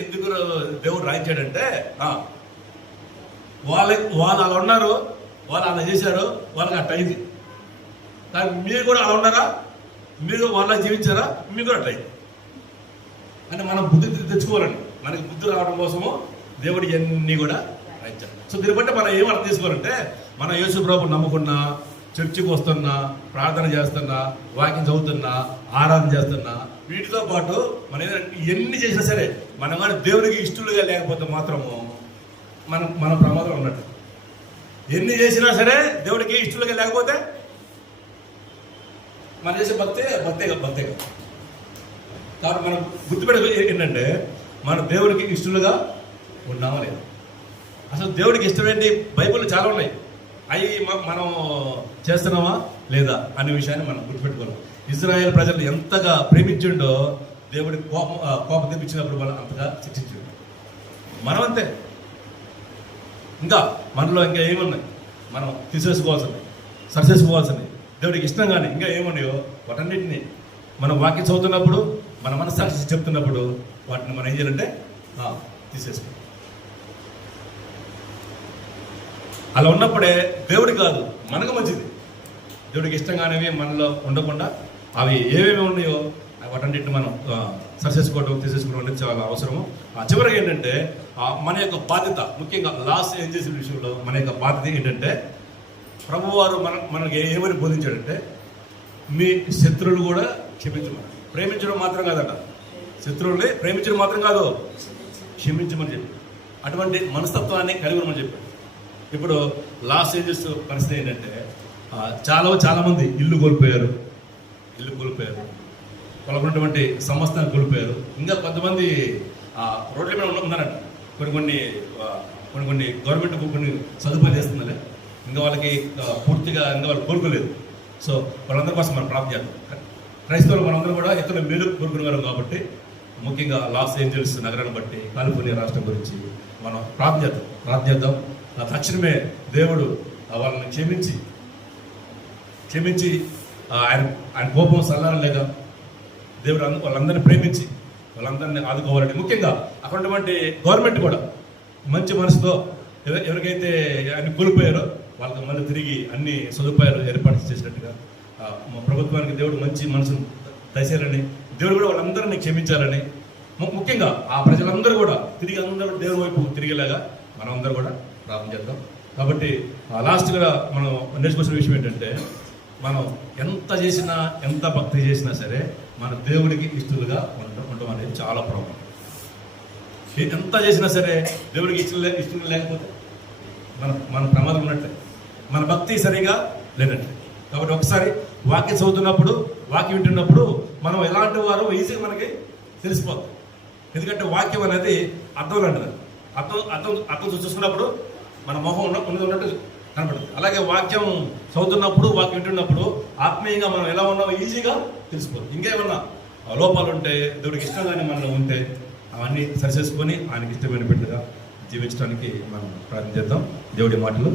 ఎందుకు దేవుడు రాయించాడంటే వాళ్ళు అలా ఉన్నారు, వాళ్ళు అలా చేశారు, వాళ్ళకి అట్ట అయింది. కానీ మీరు కూడా అలా ఉన్నారా? మీరు వాళ్ళ జీవించారా? మీకు కూడా అట్లా అయింది. అంటే మనం బుద్ధి తెచ్చుకోవాలండి. మనకి బుద్ధి రావడం కోసము దేవుడు ఇవన్నీ కూడా రాయించాడు. సో దీన్ని బట్టి మనం ఏం అర్థం చేసుకోవాలంటే, మనం యేసు ప్రభువుని నమ్ముకున్నా, చర్చికి వస్తున్నా, ప్రార్థన చేస్తున్నా, వాక్యం చదువుతున్నా, ఆరాధన చేస్తున్నా, వీటితో పాటు మనం ఎన్ని చేసినా సరే మనం కానీ దేవుడికి ఇష్టలుగా లేకపోతే మాత్రము మన ప్రమాదం ఉన్నట్టు. ఎన్ని చేసినా సరే దేవుడికి ఇష్టలుగా లేకపోతే మనం చేసే భక్తే కాబట్టి మనం గుర్తుపెట్టే ఏంటంటే, మన దేవుడికి ఇష్టలుగా ఉన్నామా లేదా? అసలు దేవుడికి ఇష్టమేంటి? బైబిల్లో చాలా ఉన్నాయి. అవి మనం చేస్తున్నామా లేదా అనే విషయాన్ని మనం గుర్తుపెట్టుకోవాలి. ఇజ్రాయేల్ ప్రజలు ఎంతగా ప్రేమించిండో దేవుడికి కోపం తెప్పించినప్పుడు మనం అంతగా శిక్షించిండు. మనం అంతే. ఇంకా మనలో ఇంకా ఏమున్నాయి మనం తీసేసుకోవాల్సింది, సరిచేసుకోవాల్సింది, దేవుడికి ఇష్టం కానీ ఇంకా ఏమున్నాయో వాటన్నిటిని మనం వాక్యం చదువుతున్నప్పుడు, మన మనస్సాక్షి చెప్తున్నప్పుడు వాటిని మనం ఏం చేయాలంటే తీసేసుకోవాలి. అలా ఉన్నప్పుడే దేవుడి కాదు మనకు మంచిది. దేవుడికి ఇష్టంగానేవి మనలో ఉండకుండా అవి ఏమేమి ఉన్నాయో వాటన్నిటిని మనం సరిచేసుకోవడం, తీసేసుకోవడం అనేది చాలా అవసరము. చివరికి ఏంటంటే మన యొక్క బాధ్యత, ముఖ్యంగా లాస్ ఏం చేసిన విషయంలో మన యొక్క బాధ్యత ఏంటంటే, ప్రభువారు మనకి ఏమని బోధించాడంటే, మీ శత్రువులు కూడా క్షమించమని. ప్రేమించడం మాత్రం కాదట, శత్రువుల్ని ప్రేమించడం మాత్రం కాదు, క్షమించమని చెప్పి అటువంటి మనస్తత్వాన్ని కలిగి ఉండమని చెప్పాడు. ఇప్పుడు లాస్ ఏంజెస్ పరిస్థితి ఏంటంటే, చాలా మంది ఇల్లు కోల్పోయారు, వాళ్ళకున్నటువంటి సంస్థను కోల్పోయారు. ఇంకా కొంతమంది రోడ్ల మీద ఉన్నారంట. కొన్ని గవర్నమెంట్ కొన్ని సదుపాయాలు చేస్తుందండి, ఇంకా వాళ్ళకి పూర్తిగా ఇంకా వాళ్ళు కోరుకోలేదు. సో వాళ్ళందరి కోసం మనం ప్రార్థన చేద్దాం. క్రైస్తవులు మనందరం కూడా ఎక్కడ మేలు కోరుకునేవారు కాబట్టి, ముఖ్యంగా లాస్ ఏంజల్స్ నగరాన్ని బట్టి, కాలిఫోర్నియా రాష్ట్రం గురించి మనం ప్రార్థన చేద్దాం. తక్షణమే దేవుడు వాళ్ళని క్షమించి ఆయన కోపం చల్లారలేక దేవుడు వాళ్ళందరినీ ప్రేమించి వాళ్ళందరినీ ఆదుకోవాలని, ముఖ్యంగా అటువంటి గవర్నమెంట్ కూడా మంచి మనసుతో ఎవరికైతే ఆయన కోల్పోయారో వాళ్ళకి మళ్ళీ తిరిగి అన్ని సదుపాయాలు ఏర్పాటు చేసినట్టుగా మా ప్రభుత్వానికి దేవుడు మంచి మనసును దయచేయాలని, దేవుడు కూడా వాళ్ళందరినీ క్షమించాలని, ముఖ్యంగా ఆ ప్రజలందరూ కూడా అందరూ దేవుడి వైపు తిరిగేలాగా మనం అందరూ కూడా ప్రార్థన చేద్దాం. కాబట్టి లాస్ట్గా మనం నేర్చుకోవాల్సిన విషయం ఏంటంటే, మనం ఎంత చేసినా, ఎంత భక్తి చేసినా సరే మన దేవుడికి ఇష్టలుగా ఉండడం అనేది చాలా ప్రాబ్లం. ఎంత చేసినా సరే దేవుడికి ఇష్టం లేకపోతే మన ప్రమాదం ఉన్నట్లే, మన భక్తి సరిగా లేనట్లే. కాబట్టి ఒకసారి వాక్యం చదువుతున్నప్పుడు, వాక్యం వింటున్నప్పుడు మనం ఎలాంటి వారో ఈజీగా మనకి తెలిసిపోతుంది. ఎందుకంటే వాక్యం అనేది అర్థం లాంటిది. అర్థం చూసుకున్నప్పుడు మన మొహం ఉన్నట్టు కనపడుతుంది. అలాగే వాక్యం చదువుతున్నప్పుడు, వాక్యం వింటున్నప్పుడు ఆత్మీయంగా మనం ఎలా ఉన్నామో ఈజీగా తెలిసిపోతుంది. ఇంకేమన్నా లోపాలు ఉంటే, దేవుడికి ఇష్టంగానే మనలో ఉంటే అవన్నీ సరిచేసుకొని ఆయనకి ఇష్టమైన బిడ్డగా జీవించడానికి మనం ప్రయత్నం చేద్దాం. దేవుడి మాటలు